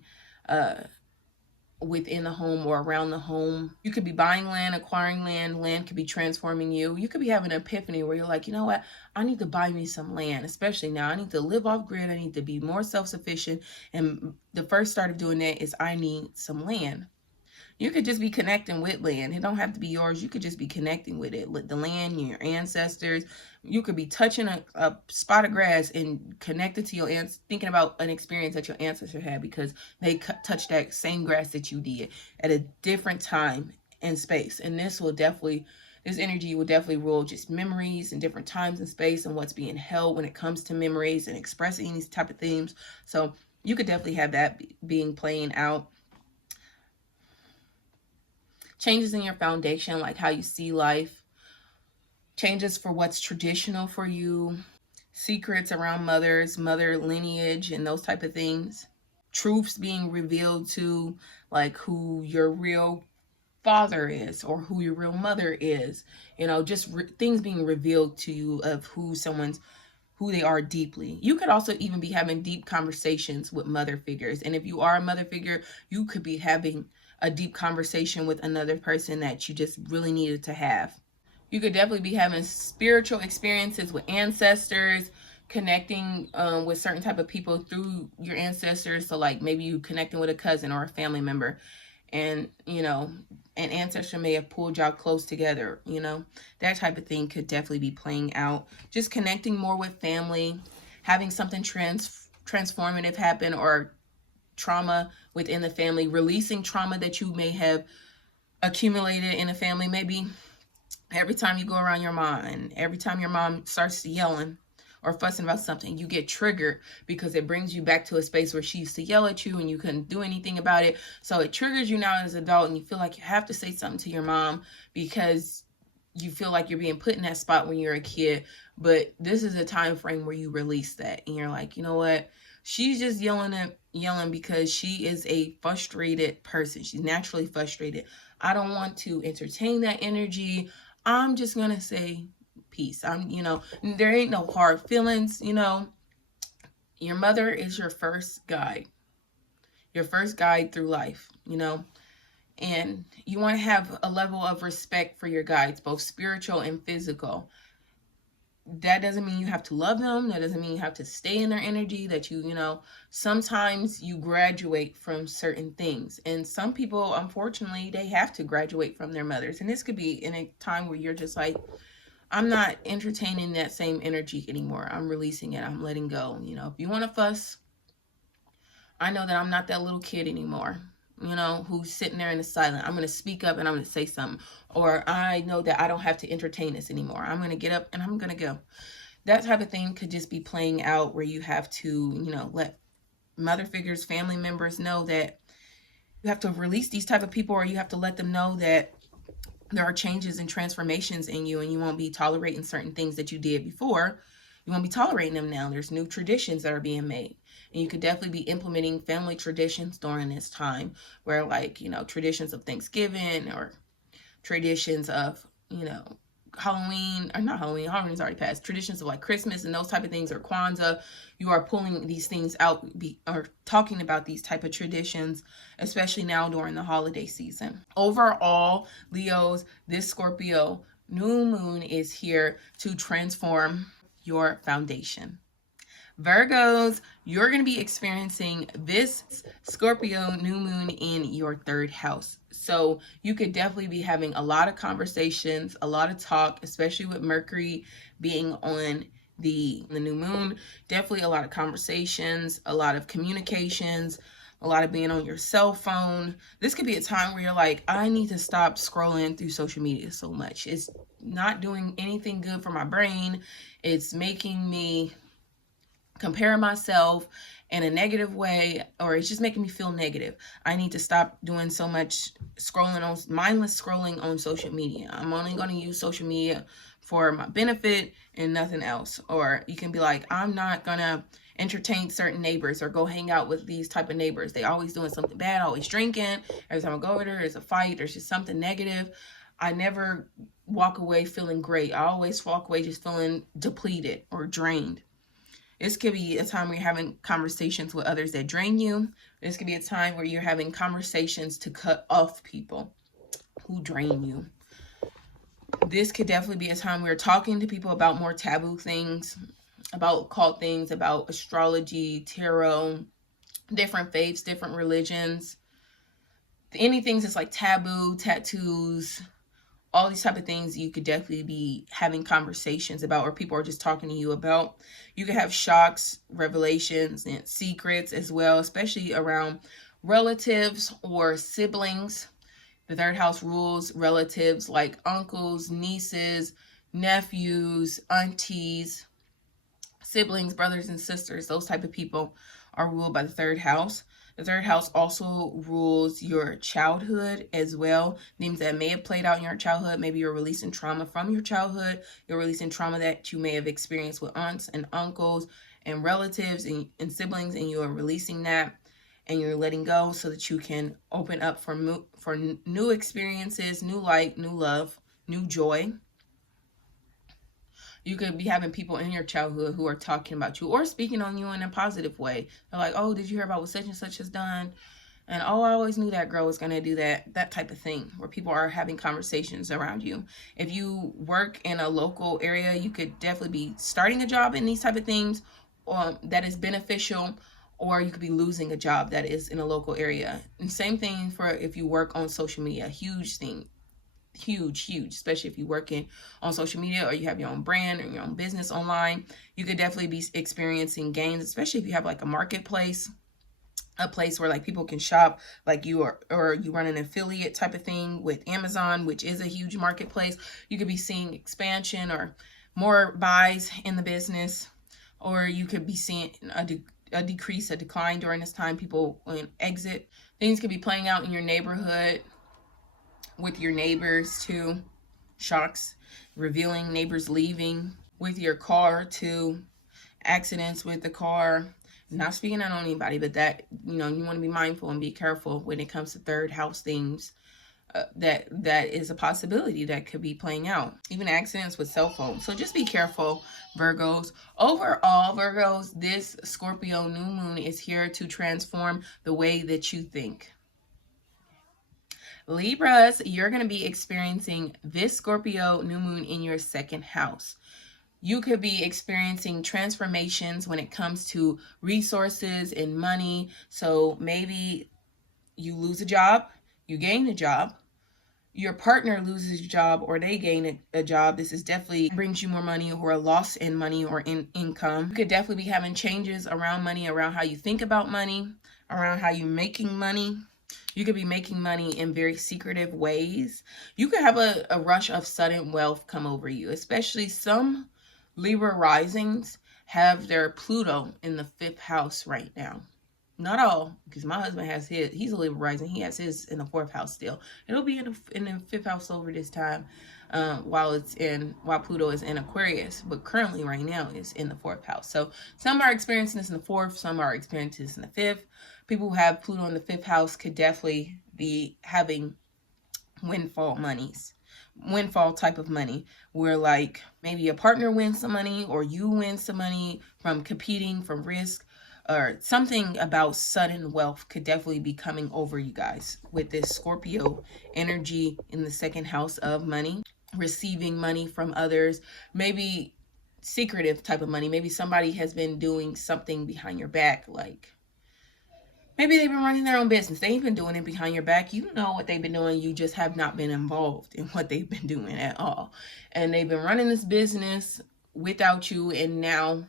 within the home or around the home. You could be buying land, acquiring land. Land could be transforming you. You could be having an epiphany where you're like, you know what? I need to buy me some land, especially now. I need to live off grid. I need to be more self-sufficient. And the first start of doing that is I need some land. You could just be connecting with land. It don't have to be yours. You could just be connecting with it, with the land, your ancestors. You could be touching a spot of grass and connected to your ancestors, thinking about an experience that your ancestor had because they touched that same grass that you did at a different time and space. And this energy will definitely rule just memories and different times and space and what's being held when it comes to memories and expressing these type of themes. So you could definitely have that being playing out. Changes in your foundation, like how you see life. Changes for what's traditional for you. Secrets around mothers, mother lineage, and those type of things. Truths being revealed to, like who your real father is or who your real mother is. You know, just things being revealed to you of who they are deeply. You could also even be having deep conversations with mother figures. And if you are a mother figure, you could be having a deep conversation with another person that you just really needed to have. You could definitely be having spiritual experiences with ancestors, connecting with certain type of people through your ancestors. So like maybe you connecting with a cousin or a family member, and you know, an ancestor may have pulled y'all close together. You know, that type of thing could definitely be playing out. Just connecting more with family, having something transformative happen, or trauma within the family, releasing trauma that you may have accumulated in a family. Maybe every time you go around your mom, and every time your mom starts yelling or fussing about something, you get triggered because it brings you back to a space where she used to yell at you and you couldn't do anything about it. So it triggers you now as an adult, and you feel like you have to say something to your mom because you feel like you're being put in that spot when you're a kid. But this is a time frame where you release that, and you're like, you know what? She's just yelling because she is a frustrated person. She's naturally frustrated. I don't want to entertain that energy. I'm just going to say peace. There ain't no hard feelings, Your mother is your first guide. Your first guide through life, And you want to have a level of respect for your guides, both spiritual and physical. That doesn't mean you have to love them. That doesn't mean you have to stay in their energy, that sometimes you graduate from certain things. And some people, unfortunately, they have to graduate from their mothers. And this could be in a time where you're just like, I'm not entertaining that same energy anymore. I'm releasing it. I'm letting go. If you want to fuss, I know that I'm not that little kid anymore, who's sitting there in the silent. I'm going to speak up and I'm going to say something. Or I know that I don't have to entertain this anymore. I'm going to get up and I'm going to go. That type of thing could just be playing out where you have to, let mother figures, family members know that you have to release these type of people, or you have to let them know that there are changes and transformations in you, and you won't be tolerating certain things that you did before. You won't be tolerating them now. There's new traditions that are being made. And you could definitely be implementing family traditions during this time, where traditions of Thanksgiving, or traditions of, Halloween, or not Halloween, Halloween's already passed, traditions of like Christmas and those type of things, or Kwanzaa. You are pulling these things out, or talking about these type of traditions, especially now during the holiday season. Overall, Leos, this Scorpio new moon is here to transform your foundation. Virgos, you're going to be experiencing this Scorpio new moon in your third house. So you could definitely be having a lot of conversations, a lot of talk, especially with Mercury being on the new moon. Definitely a lot of conversations, a lot of communications, a lot of being on your cell phone. This could be a time where you're like, I need to stop scrolling through social media so much. It's not doing anything good for my brain. It's making me compare myself in a negative way, or it's just making me feel negative. I need to stop doing so much mindless scrolling on social media. I'm only going to use social media for my benefit and nothing else. Or you can be like, I'm not going to entertain certain neighbors or go hang out with these type of neighbors. They always doing something bad, always drinking. Every time I go over there, there's a fight. There's just something negative. I never walk away feeling great. I always walk away just feeling depleted or drained. This could be a time where you're having conversations with others that drain you. This could be a time where you're having conversations to cut off people who drain you. This could definitely be a time where you're talking to people about more taboo things, about occult things, about astrology, tarot, different faiths, different religions. Anything that's like taboo, tattoos, all these type of things you could definitely be having conversations about, or people are just talking to you about. You could have shocks, revelations, and secrets as well, especially around relatives or siblings. The third house rules relatives like uncles, nieces, nephews, aunties, siblings, brothers and sisters. Those type of people are ruled by the third house. The third house also rules your childhood as well. Things that may have played out in your childhood. Maybe you're releasing trauma from your childhood. You're releasing trauma that you may have experienced with aunts and uncles and relatives and siblings, and you are releasing that and you're letting go so that you can open up for new experiences, new light, new love, new joy. You could be having people in your childhood who are talking about you or speaking on you in a positive way. They're like, oh, did you hear about what such and such has done? And, oh, I always knew that girl was going to do that. That type of thing, where people are having conversations around you. If you work in a local area, you could definitely be starting a job in these type of things that is beneficial, or you could be losing a job that is in a local area. And same thing for if you work on social media, huge thing. Huge, especially if you're working on social media or you have your own brand or your own business online. You could definitely be experiencing gains, especially if you have like a marketplace, a place where like people can shop, like you or you run an affiliate type of thing with Amazon, which is a huge marketplace. You could be seeing expansion or more buys in the business, or you could be seeing a decline during this time. People exit. Things could be playing out in your neighborhood with your neighbors too. Shocks, revealing neighbors leaving. With your car too. Accidents with the car. Not speaking out on anybody, but that, you want to be mindful and be careful when it comes to third house things. That is a possibility that could be playing out. Even accidents with cell phones. So just be careful, Virgos. Overall, Virgos, this Scorpio new moon is here to transform the way that you think. Libras, you're going to be experiencing this Scorpio new moon in your second house. You could be experiencing transformations when it comes to resources and money. So maybe you lose a job, you gain a job, your partner loses a job, or they gain a job. This is definitely brings you more money, or a loss in money or in income. You could definitely be having changes around money, around how you think about money, around how you're making money. You could be making money in very secretive ways. You could have a rush of sudden wealth come over you, especially some Libra risings have their Pluto in the 5th house right now. Not all, because my husband has his. He's a Libra rising. He has his in the 4th house still. It'll be in the 5th house over this time, while Pluto is in Aquarius. But currently, right now, it's in the 4th house. So some are experiencing this in the 4th. Some are experiencing this in the 5th. People who have Pluto in the 5th house could definitely be having windfall type of money, where like maybe a partner wins some money or you win some money from competing, from risk, or something about sudden wealth could definitely be coming over you guys with this Scorpio energy in the 2nd house of money, receiving money from others. Maybe secretive type of money. Maybe somebody has been doing something behind your back, like maybe they've been running their own business. They ain't been doing it behind your back. You know what they've been doing. You just have not been involved in what they've been doing at all. And they've been running this business without you, and now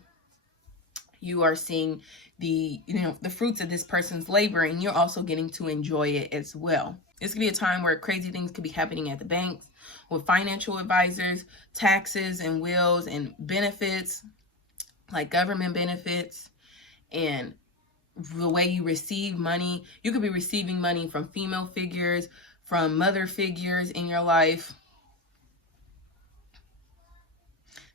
you are seeing the fruits of this person's labor, and you're also getting to enjoy it as well. This could be a time where crazy things could be happening at the banks, with financial advisors, taxes and wills and benefits, like government benefits, and the way you receive money. You could be receiving money from female figures, from mother figures in your life.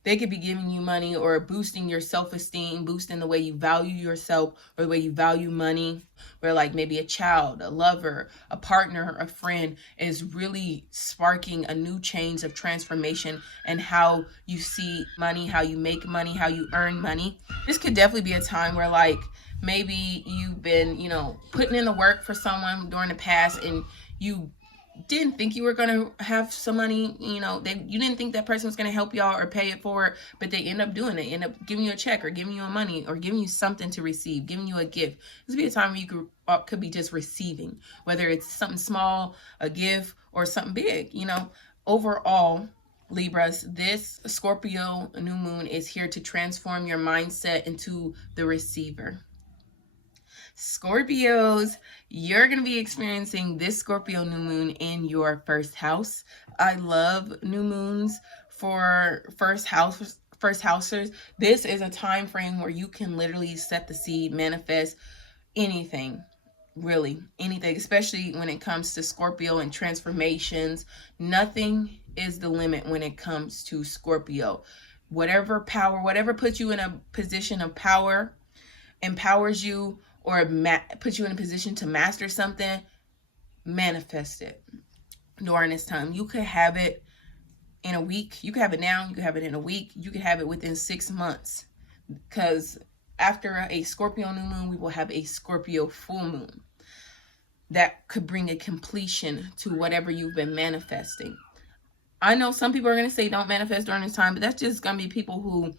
They could be giving you money or boosting your self-esteem, boosting the way you value yourself or the way you value money. Where like maybe a child, a lover, a partner, a friend is really sparking a new change of transformation and how you see money, how you make money, how you earn money. This could definitely be a time where like maybe you've been, putting in the work for someone during the past, and you didn't think you were going to have some money, you didn't think that person was going to help y'all or pay it forward, but they end up doing it, end up giving you a check or giving you a money or giving you something to receive, giving you a gift. This would be a time where you could be just receiving, whether it's something small, a gift, or something big. Overall, Libras, this Scorpio new moon is here to transform your mindset into the receiver. Scorpios, you're going to be experiencing this Scorpio new moon in your first house. I love new moons for first housers. This is a time frame where you can literally set the seed, manifest anything, really anything, especially when it comes to Scorpio and transformations. Nothing is the limit when it comes to Scorpio. Whatever puts you in a position of power, empowers you, or put you in a position to master something, manifest it during this time. You could have it in a week. You could have it now. You could have it in a week. You could have it within 6 months. Because after a Scorpio new moon, we will have a Scorpio full moon. That could bring a completion to whatever you've been manifesting. I know some people are going to say don't manifest during this time, but that's just going to be people who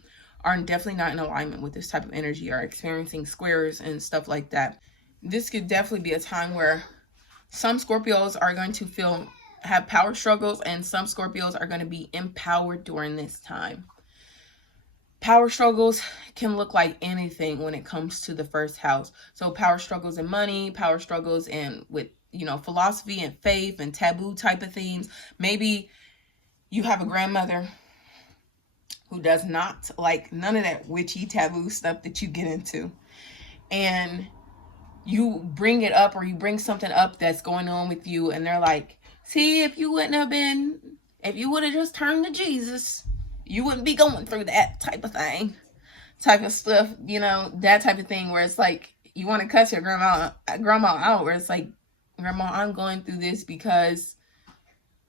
are definitely not in alignment with this type of energy, are experiencing squares and stuff like that. This could definitely be a time where some Scorpios are going to have power struggles, and some Scorpios are going to be empowered during this time. Power struggles can look like anything when it comes to the first house. So power struggles in money, power struggles with philosophy and faith and taboo type of themes. Maybe you have a grandmother who does not like none of that witchy taboo stuff that you get into, and you bring it up, or you bring something up that's going on with you, and they're like, see, if you would have just turned to Jesus, you wouldn't be going through that type of stuff, that type of thing, where it's like you want to cuss your grandma out, where it's like, Grandma, I'm going through this because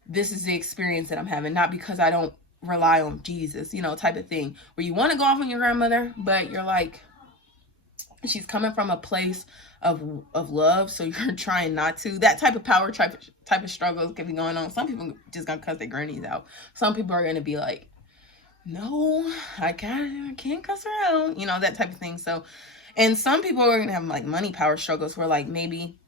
this is the experience that I'm having, not because I don't rely on Jesus, type of thing, where you want to go off on your grandmother, but you're like, she's coming from a place of love, so you're trying not to. That type of power type of struggles can be going on. Some people just gonna cuss their grannies out. Some people are gonna be like, no, I can't cuss her out, that type of thing. So, and some people are gonna have like money power struggles, where like maybe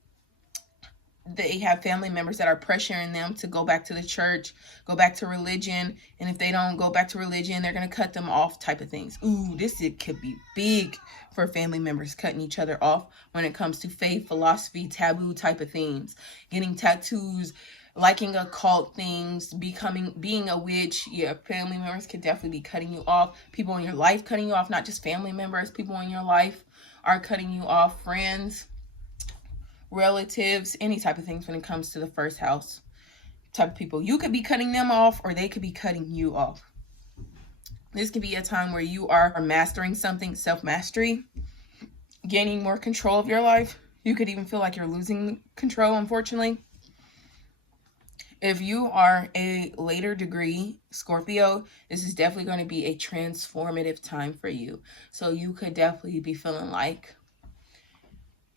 they have family members that are pressuring them to go back to the church, go back to religion. And if they don't go back to religion, they're going to cut them off type of things. Ooh, it could be big for family members cutting each other off when it comes to faith, philosophy, taboo type of themes. Getting tattoos, liking occult things, being a witch. Yeah, family members could definitely be cutting you off. People in your life cutting you off, not just family members. People in your life are cutting you off. Friends, relatives, any type of things when it comes to the first house type of people. You could be cutting them off, or they could be cutting you off. This could be a time where you are mastering something, self-mastery, gaining more control of your life. You could even feel like you're losing control, unfortunately. If you are a later degree Scorpio, this is definitely going to be a transformative time for you. So you could definitely be feeling like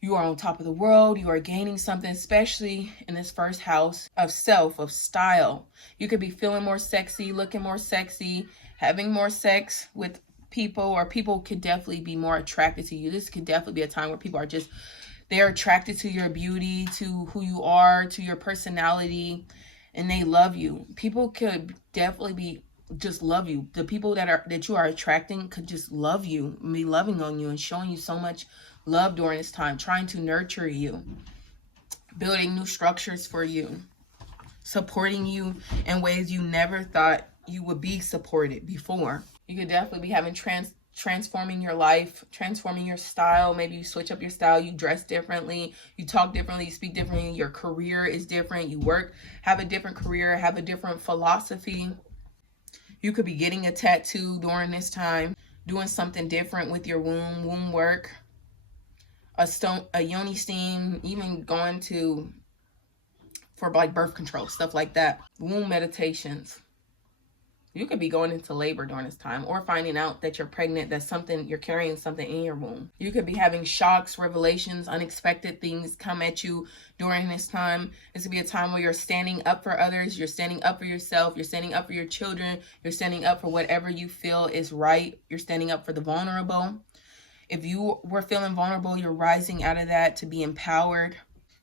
you are on top of the world. You are gaining something, especially in this first house of self, of style. You could be feeling more sexy, looking more sexy, having more sex with people, or people could definitely be more attracted to you. This could definitely be a time where people are just, they're attracted to your beauty, to who you are, to your personality, and they love you. People could definitely be just love you. The people that you are attracting could just love you, be loving on you and showing you so much love during this time, trying to nurture you, building new structures for you, supporting you in ways you never thought you would be supported before. You could definitely be having transforming your life, transforming your style. Maybe you switch up your style, you dress differently, you talk differently, you speak differently, your career is different, you have a different career, have a different philosophy. You could be getting a tattoo during this time, doing something different with your womb work, a yoni steam, even going for like birth control, stuff like that. Womb meditations. You could be going into labor during this time, or finding out that you're pregnant, that you're carrying something in your womb. You could be having shocks, revelations, unexpected things come at you during this time. This could be a time where you're standing up for others, you're standing up for yourself, you're standing up for your children, you're standing up for whatever you feel is right, you're standing up for the vulnerable. If you were feeling vulnerable, you're rising out of that to be empowered.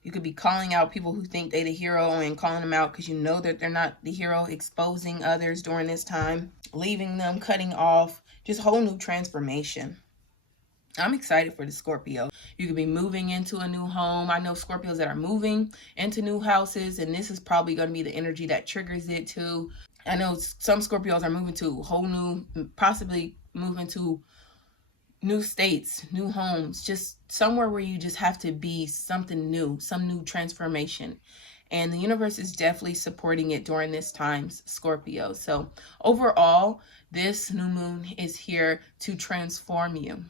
You could be calling out people who think they're the hero and calling them out because you know that they're not the hero, exposing others during this time, leaving them, cutting off, just whole new transformation. I'm excited for the Scorpio. You could be moving into a new home. I know Scorpios that are moving into new houses, and this is probably going to be the energy that triggers it too. I know some Scorpios are moving to whole new, possibly moving to new states, new homes, just somewhere where you just have to be something new, some new transformation. And the universe is definitely supporting it during this time, Scorpio. So overall, this new moon is here to transform you.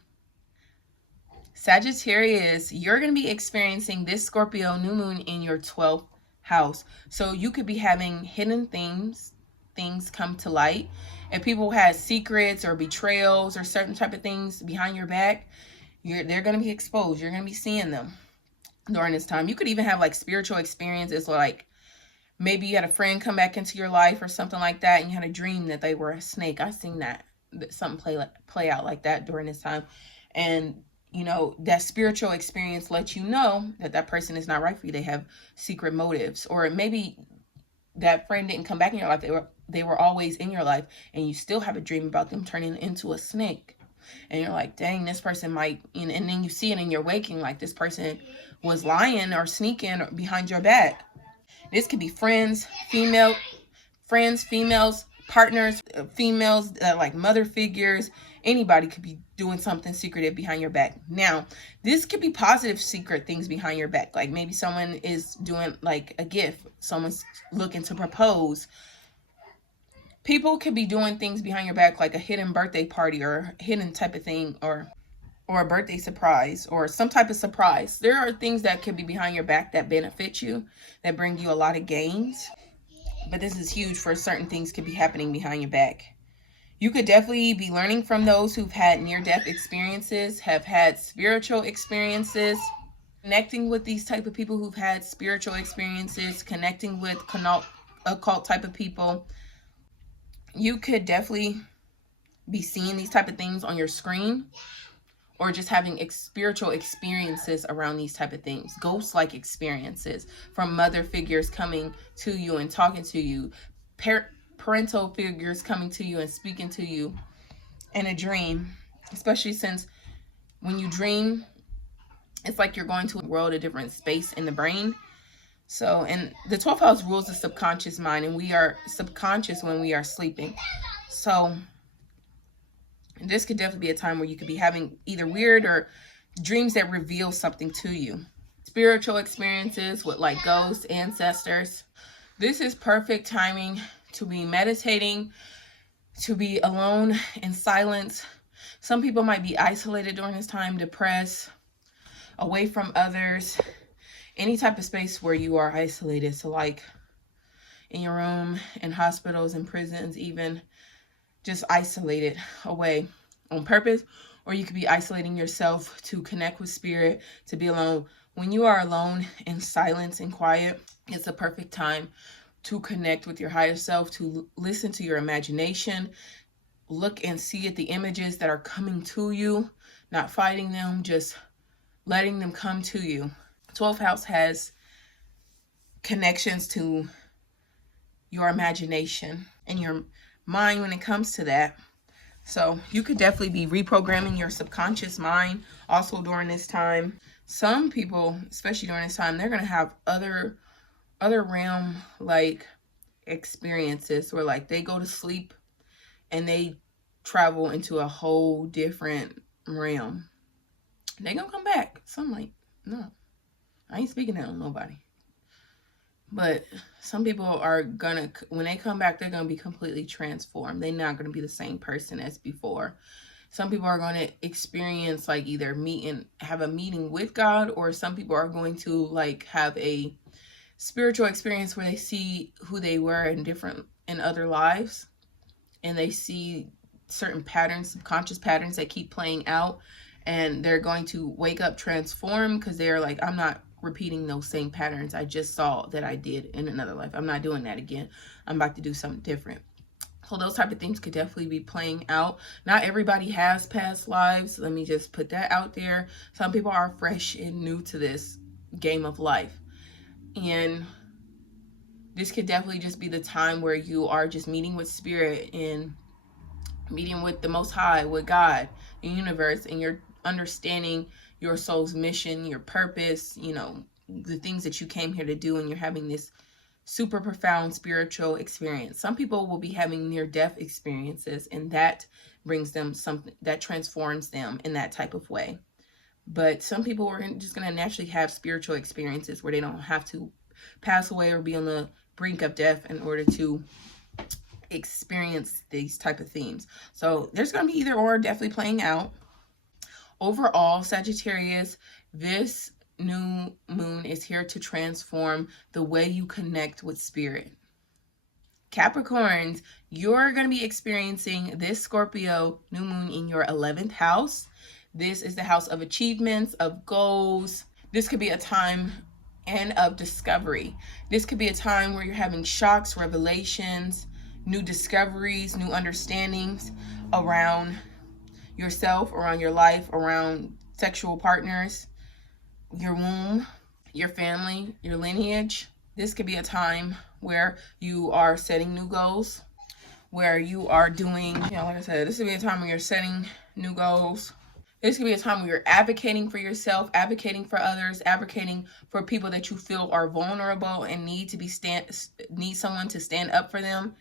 Sagittarius, you're going to be experiencing this Scorpio new moon in your 12th house. So you could be having hidden things come to light. If people had secrets or betrayals or certain type of things behind your back, they're going to be exposed. You're going to be seeing them during this time. You could even have like spiritual experiences, like maybe you had a friend come back into your life or something like that, and you had a dream that they were a snake. I've seen that something play out like that during this time. And you know, that spiritual experience lets you know that that person is not right for you. They have secret motives. Or maybe that friend didn't come back in your life. They were always in your life, and you still have a dream about them turning into a snake. And you're like, dang, this person might, and then you see it in your waking, like this person was lying or sneaking behind your back. This could be friends, females, partners, females, like mother figures. Anybody could be doing something secretive behind your back. Now, this could be positive secret things behind your back. Like maybe someone is doing like a gift. Someone's looking to propose. People could be doing things behind your back, like a hidden birthday party or hidden type of thing, or a birthday surprise or some type of surprise. There are things that could be behind your back that benefit you, that bring you a lot of gains. But this is huge for certain things could be happening behind your back. You could definitely be learning from those who've had near-death experiences, have had spiritual experiences, connecting with these type of people who've had spiritual experiences, connecting with occult type of people. You could definitely be seeing these type of things on your screen, or just having spiritual experiences around these type of things, ghost-like experiences from mother figures coming to you and talking to you, parental figures coming to you and speaking to you in a dream, especially since when you dream, it's like you're going to a world, a different space in the brain. So, and the 12th house rules the subconscious mind, and we are subconscious when we are sleeping. So this could definitely be a time where you could be having either weird or dreams that reveal something to you. Spiritual experiences with like ghosts, ancestors. This is perfect timing to be meditating, to be alone in silence. Some people might be isolated during this time, depressed, away from others. Any type of space where you are isolated. So like in your room, in hospitals, in prisons, even just isolated away on purpose. Or you could be isolating yourself to connect with spirit, to be alone. When you are alone in silence and quiet, it's a perfect time to connect with your higher self, to listen to your imagination, look and see at the images that are coming to you, not fighting them, just letting them come to you. 12th house has connections to your imagination and your mind when it comes to that. So you could definitely be reprogramming your subconscious mind also during this time. Some people, especially during this time, they're going to have other realm like experiences where like they go to sleep and they travel into a whole different realm. They gonna come back. So I'm like, no, I ain't speaking that on nobody. But some people are gonna, when they come back, they're gonna be completely transformed. They're not gonna be the same person as before. Some people are gonna experience like either have a meeting with God, or some people are going to like have a spiritual experience where they see who they were in other lives, and they see certain patterns, subconscious patterns that keep playing out, and they're going to wake up transformed because they're like, I'm not repeating those same patterns I just saw that I did in another life. I'm not doing that again. I'm about to do something different. So those type of things could definitely be playing out. Not everybody has past lives. Let me just put that out there. Some people are fresh and new to this game of life. And this could definitely just be the time where you are just meeting with spirit and meeting with the Most High, with God, the universe, and you're understanding your soul's mission, your purpose, you know, the things that you came here to do, and you're having this super profound spiritual experience. Some people will be having near-death experiences, and that brings them something that transforms them in that type of way. But some people are just going to naturally have spiritual experiences where they don't have to pass away or be on the brink of death in order to experience these type of themes. So there's going to be either or definitely playing out. Overall, Sagittarius, this new moon is here to transform the way you connect with spirit. Capricorns, you're going to be experiencing this Scorpio new moon in your 11th house. This is the house of achievements, of goals. This could be a time and of discovery. This could be a time where you're having shocks, revelations, new discoveries, new understandings around yourself, around your life, around sexual partners, your womb, your family, your lineage. This could be a time where you are setting new goals, where you are doing, like I said, this could be a time where you're setting new goals. This could be a time where you're advocating for yourself, advocating for others, advocating for people that you feel are vulnerable and need someone to stand up for them.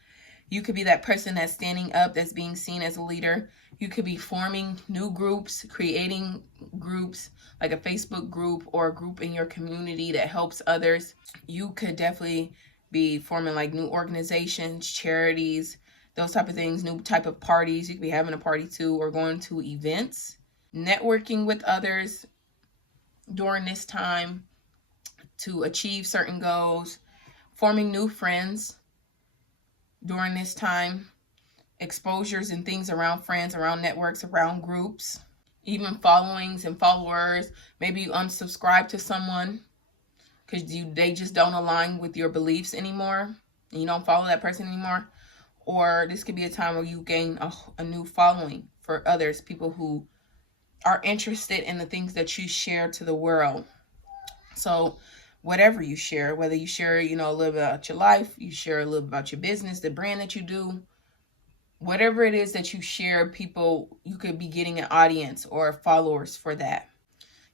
You could be that person that's standing up, that's being seen as a leader. You could be forming new groups, creating groups like a Facebook group or a group in your community that helps others. You could definitely be forming like new organizations, charities, those type of things, new type of parties. You could be having a party too, or going to events, networking with others during this time to achieve certain goals, forming new friends during this time, exposures and things around friends, around networks, around groups, even followings and followers. Maybe you unsubscribe to someone because they just don't align with your beliefs anymore and you don't follow that person anymore. Or this could be a time where you gain a new following for others, people who are interested in the things that you share to the world. So whatever you share, whether you share, a little bit about your life, you share a little bit about your business, the brand that you do, whatever it is that you share, people, you could be getting an audience or followers for that.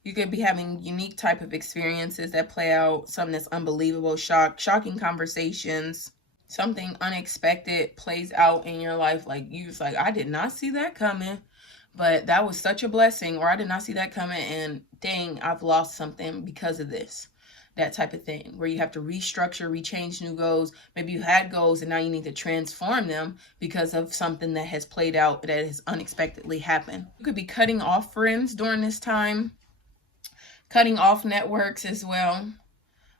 You could be having unique type of experiences that play out, something that's unbelievable, shocking conversations, something unexpected plays out in your life. Like you was like, I did not see that coming, but that was such a blessing, or I did not see that coming and dang, I've lost something because of this. That type of thing where you have to restructure, rechange new goals. Maybe you had goals and now you need to transform them because of something that has played out that has unexpectedly happened. You could be cutting off friends during this time, cutting off networks as well.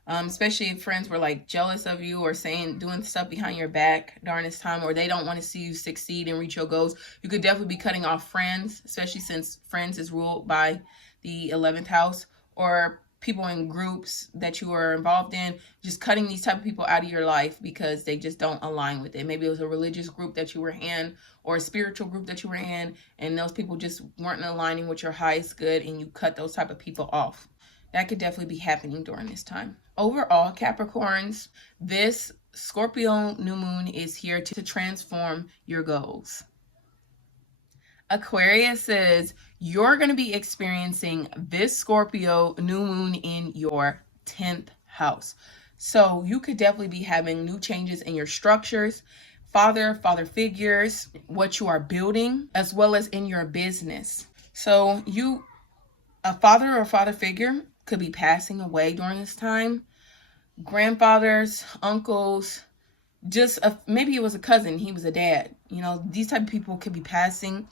Especially if friends were like jealous of you or doing stuff behind your back during this time, or they don't want to see you succeed and reach your goals. You could definitely be cutting off friends, especially since friends is ruled by the 11th house, or people in groups that you are involved in, just cutting these type of people out of your life because they just don't align with it. Maybe it was a religious group that you were in or a spiritual group that you were in, and those people just weren't aligning with your highest good, and you cut those type of people off. That could definitely be happening during this time. Overall, Capricorns, this Scorpio new moon is here to transform your goals. Aquarius says you're going to be experiencing this Scorpio new moon in your 10th house. So you could definitely be having new changes in your structures, father figures, what you are building, as well as in your business. So a father or father figure could be passing away during this time. Grandfathers, uncles, maybe it was a cousin, he was a dad. You know, these type of people could be passing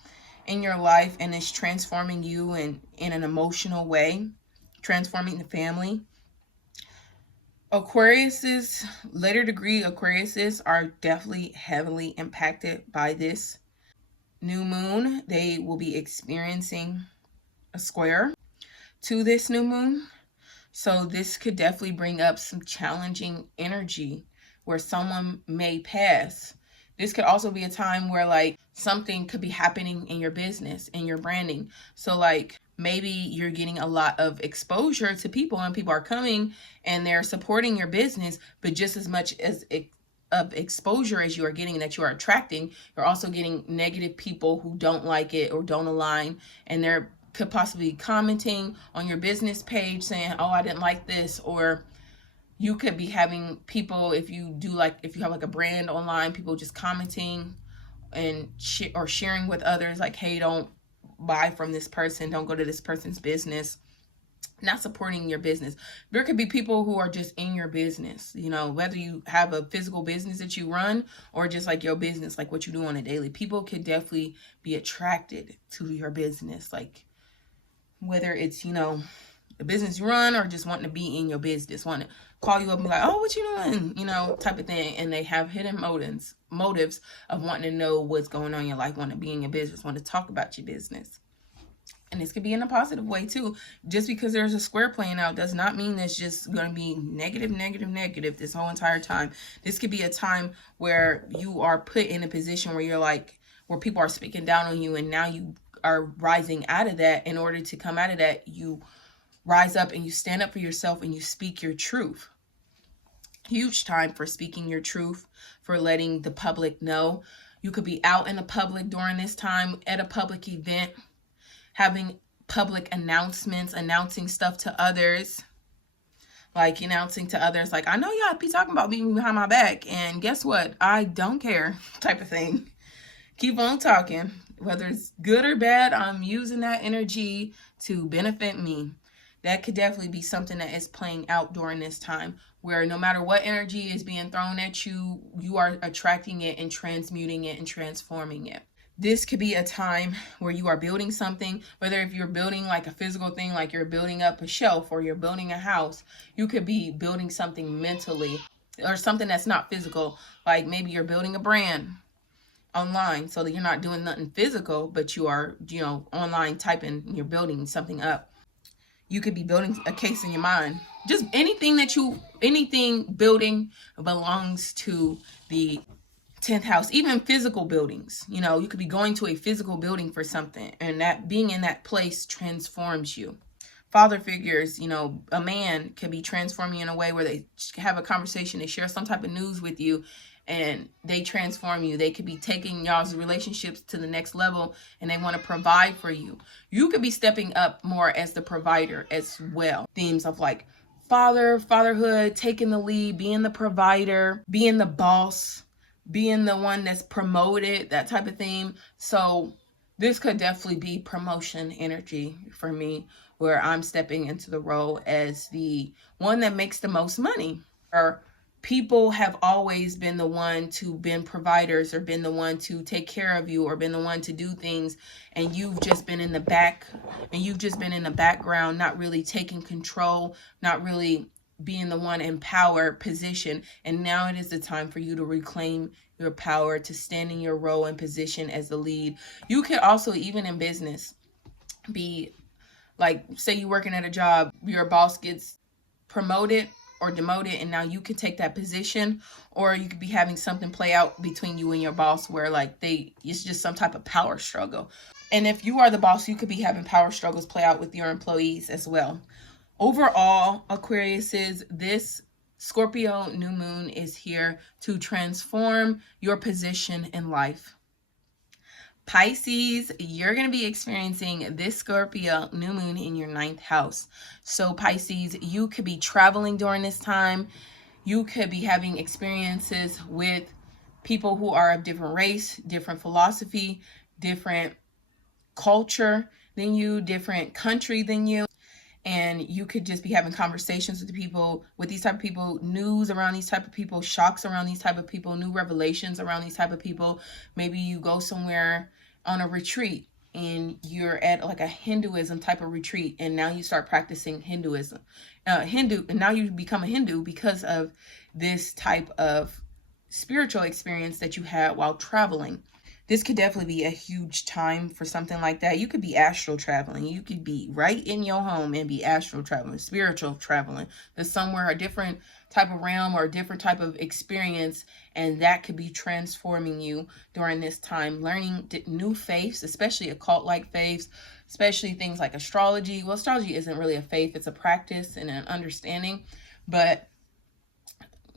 in your life, and it's transforming you in an emotional way, transforming the family. Aquariuses, later degree Aquariuses are definitely heavily impacted by this new moon. They will be experiencing a square to this new moon. So this could definitely bring up some challenging energy where someone may pass. This could also be a time where like something could be happening in your business, in your branding. So like maybe you're getting a lot of exposure to people, and people are coming and they're supporting your business, but just as much as of exposure as you are getting, that you are attracting, you're also getting negative people who don't like it or don't align, and they're could possibly be commenting on your business page saying, oh, I didn't like this. Or you could be having people, if you have like a brand online, people just commenting and or sharing with others like, hey, don't buy from this person, don't go to this person's business, not supporting your business. There could be people who are just in your business, you know, whether you have a physical business that you run or just like your business, like what you do on a daily. People could definitely be attracted to your business, like whether it's, you know, the business you run or just wanting to be in your business, wanting to call you up and be like, oh, what you doing, you know, type of thing. And they have hidden motives of wanting to know what's going on in your life, want to be in your business, want to talk about your business. And this could be in a positive way too. Just because there's a square playing out does not mean it's just going to be negative this whole entire time. This could be a time where you are put in a position where you're like, where people are speaking down on you, and now you are rising out of that. In order to come out of that, you rise up and you stand up for yourself and you speak your truth. Huge time for speaking your truth, for letting the public know. You could be out in the public during this time, at a public event, having public announcements, announcing stuff to others. Like announcing to others, like, I know y'all be talking about me behind my back, and guess what? I don't care, type of thing. Keep on talking. Whether it's good or bad, I'm using that energy to benefit me. That could definitely be something that is playing out during this time, where no matter what energy is being thrown at you, you are attracting it and transmuting it and transforming it. This could be a time where you are building something, whether if you're building like a physical thing, like you're building up a shelf or you're building a house. You could be building something mentally or something that's not physical. Like maybe you're building a brand online, so that you're not doing nothing physical, but you are, you know, online typing, you're building something up. You could be building a case in your mind. Just anything building belongs to the 10th house. Even physical buildings, you know, you could be going to a physical building for something, and that being in that place transforms you. Father figures, you know, a man could be transforming in a way where they have a conversation, they share some type of news with you, and they transform you. They could be taking y'all's relationships to the next level, and they want to provide for you. You could be stepping up more as the provider as well. Themes of like fatherhood, taking the lead, being the provider, being the boss, being the one that's promoted, that type of theme. So this could definitely be promotion energy for me, where I'm stepping into the role as the one that makes the most money. Or people have always been the one to been providers, or been the one to take care of you, or been the one to do things, and you've just been in the back, and you've just been in the background, not really taking control, not really being the one in power position. And now it is the time for you to reclaim your power, to stand in your role and position as the lead. You could also, even in business, be Like, say you're working at a job, your boss gets promoted or demoted, and now you could take that position, or you could be having something play out between you and your boss where like it's just some type of power struggle. And if you are the boss, you could be having power struggles play out with your employees as well. Overall, Aquariuses, this Scorpio new moon is here to transform your position in life. Pisces, you're going to be experiencing this Scorpio new moon in your 9th house. So Pisces, you could be traveling during this time. You could be having experiences with people who are of different race, different philosophy, different culture than you, different country than you. And you could just be having conversations with the people, with these type of people, news around these type of people, shocks around these type of people, new revelations around these type of people. Maybe you go somewhere on a retreat and you're at like a Hinduism type of retreat, and now you start practicing Hinduism, and now you become a Hindu because of this type of spiritual experience that you had while traveling. This could definitely be a huge time for something like that. You could be astral traveling. You could be right in your home and be astral traveling, spiritual traveling to somewhere, a different type of realm or a different type of experience. And that could be transforming you during this time, learning new faiths, especially occult-like faiths, especially things like astrology. Well, astrology isn't really a faith. It's a practice and an understanding. But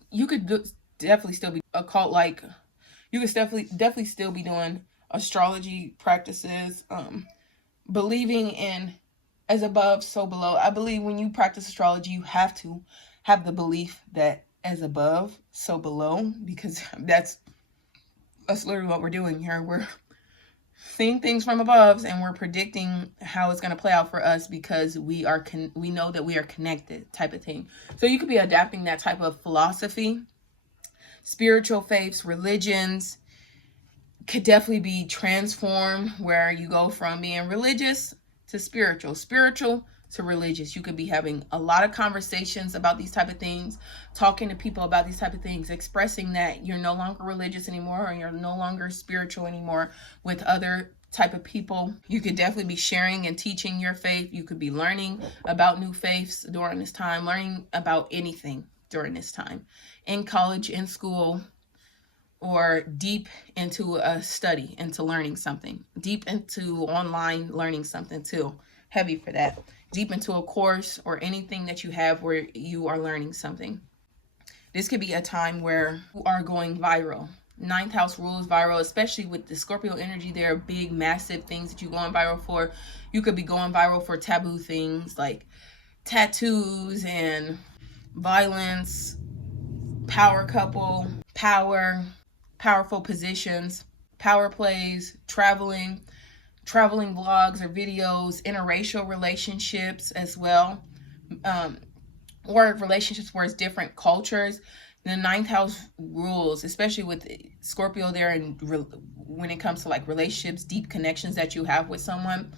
you could definitely still be occult-like. You could definitely still be doing astrology practices, believing in as above, so below. I believe when you practice astrology, you have to have the belief that as above, so below, because that's literally what we're doing here. We're seeing things from above and we're predicting how it's going to play out for us because we know that we are connected, type of thing. So you could be adapting that type of philosophy. Spiritual faiths, religions could definitely be transformed, where you go from being religious to spiritual, spiritual to religious. You could be having a lot of conversations about these type of things, talking to people about these type of things, expressing that you're no longer religious anymore, or you're no longer spiritual anymore with other type of people. You could definitely be sharing and teaching your faith. You could be learning about new faiths during this time, learning about anything during this time, in college, in school, or deep into a study, into learning something, deep into online learning something too, heavy for that, deep into a course or anything that you have where you are learning something. This could be a time where you are going viral. 9th house rules viral, especially with the Scorpio energy. There are big, massive things that you're going viral for. You could be going viral for taboo things like tattoos and violence, power couple, powerful positions, power plays, traveling vlogs or videos, interracial relationships as well, or relationships where it's different cultures. The 9th house rules, especially with Scorpio there, and when it comes to like relationships, deep connections that you have with someone,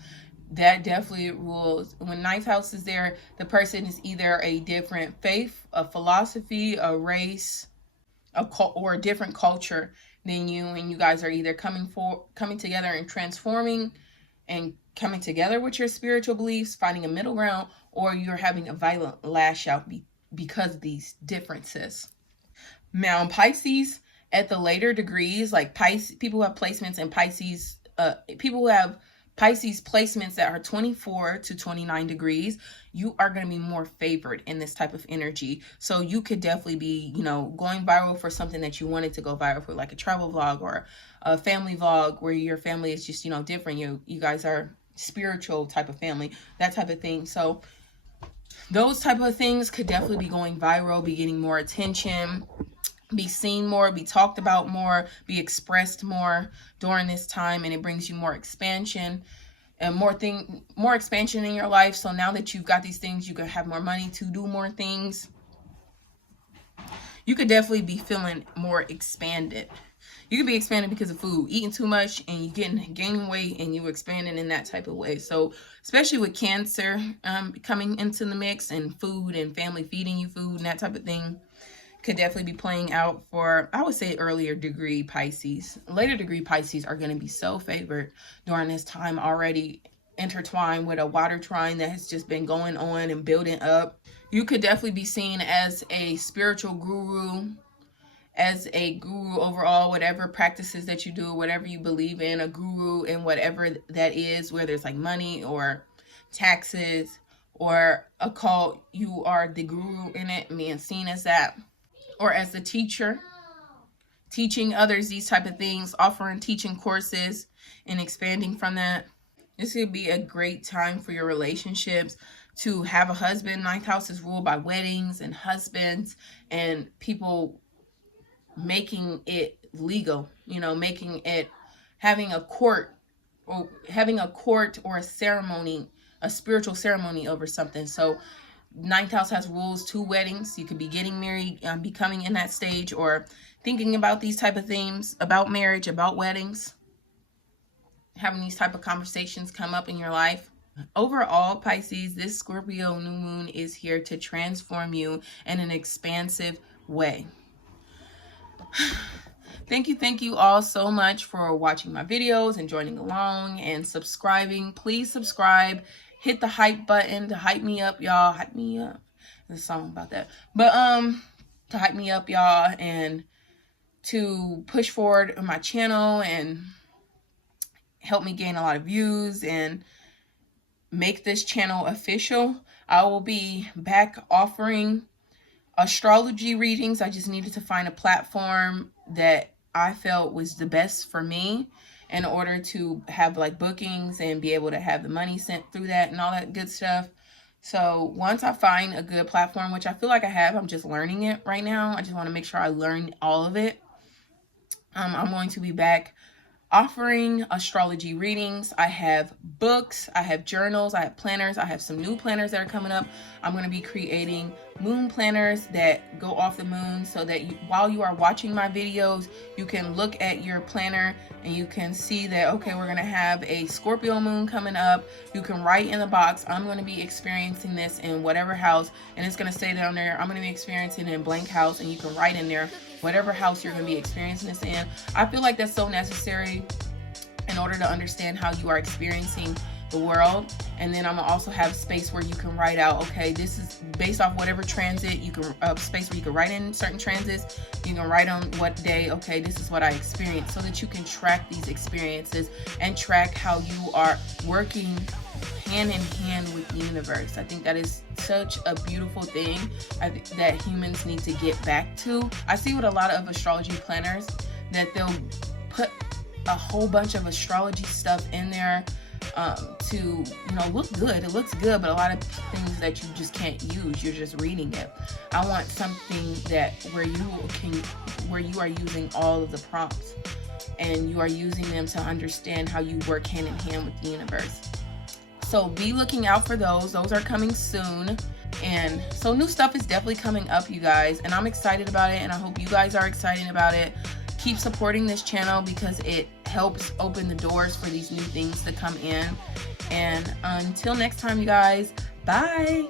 that definitely rules. When 9th house is there, the person is either a different faith, a philosophy, a race, or a different culture than you, and you guys are either coming together and transforming and coming together with your spiritual beliefs, finding a middle ground, or you're having a violent lash out because of these differences. Now, Pisces, at the later degrees, like Pisces, people who have placements in Pisces, people who have Pisces placements that are 24 to 29 degrees, you are going to be more favored in this type of energy. So you could definitely be, going viral for something that you wanted to go viral for, like a travel vlog or a family vlog where your family is just, different. You guys are spiritual type of family, that type of thing. So those type of things could definitely be going viral, be getting more attention, be seen more, be talked about more, be expressed more during this time, and it brings you more expansion and more expansion in your life. So now that you've got these things, you can have more money to do more things. You could definitely be feeling more expanded. You could be expanded because of food, eating too much and you gaining weight, and you expanding in that type of way. So especially with Cancer coming into the mix, and food and family feeding you food and that type of thing, could definitely be playing out for, I would say, earlier degree Pisces. Later degree Pisces are going to be so favored during this time already. intertwined with a water trine that has just been going on and building up. You could definitely be seen as a spiritual guru, as a guru overall, whatever practices that you do, whatever you believe in, a guru in whatever that is, whether it's like money or taxes or a cult, you are the guru in it, being seen as that, or as the teacher, teaching others these type of things, offering teaching courses and expanding from that. This could be a great time for your relationships to have a husband. Ninth house is ruled by weddings and husbands and people making it legal, you know, making it, having a court or a ceremony, a spiritual ceremony over something. So ninth house has rules to weddings. You could be getting married, becoming in that stage, or thinking about these type of themes, about marriage, about weddings, having these type of conversations come up in your life. Overall, Pisces, this Scorpio new moon is here to transform you in an expansive way. Thank you all so much for watching my videos and joining along and subscribing. Please subscribe, hit the hype button to hype me up, y'all. Hype me up. There's a song about that. But to hype me up, y'all, and to push forward on my channel and help me gain a lot of views and make this channel official. I will be back offering astrology readings. I just needed to find a platform that I felt was the best for me in order to have like bookings and be able to have the money sent through that and all that good stuff. So once I find a good platform, which I feel like I have, I'm just learning it right now. I just want to make sure I learn all of it. I'm going to be back offering astrology readings. I have books, I have journals, I have planners, I have some new planners that are coming up. I'm going to be creating moon planners that go off the moon so that while you are watching my videos, you can look at your planner and you can see that, okay, we're going to have a Scorpio moon coming up. You can write in the box, I'm going to be experiencing this in whatever house, and it's going to say down there, I'm going to be experiencing it in blank house, and you can write in there whatever house you're going to be experiencing this in. I feel like that's so necessary in order to understand how you are experiencing the world. And then I'm gonna also have space where you can write out, okay, this is based off whatever transit, you can space where you can write in certain transits. You can write on what day, okay, this is what I experienced, so that you can track these experiences and track how you are working hand in hand with the universe. I think that is such a beautiful thing that humans need to get back to. I see with a lot of astrology planners that they'll put a whole bunch of astrology stuff in there to, you know, look good. It looks good, but a lot of things that you just can't use. You're just reading it. I want something that where you are using all of the prompts and you are using them to understand how you work hand in hand with the universe. So be looking out for those. Those are coming soon. And so new stuff is definitely coming up, you guys, and I'm excited about it, and I hope you guys are excited about it. Keep supporting this channel because it helps open the doors for these new things to come in. And until next time, you guys, bye.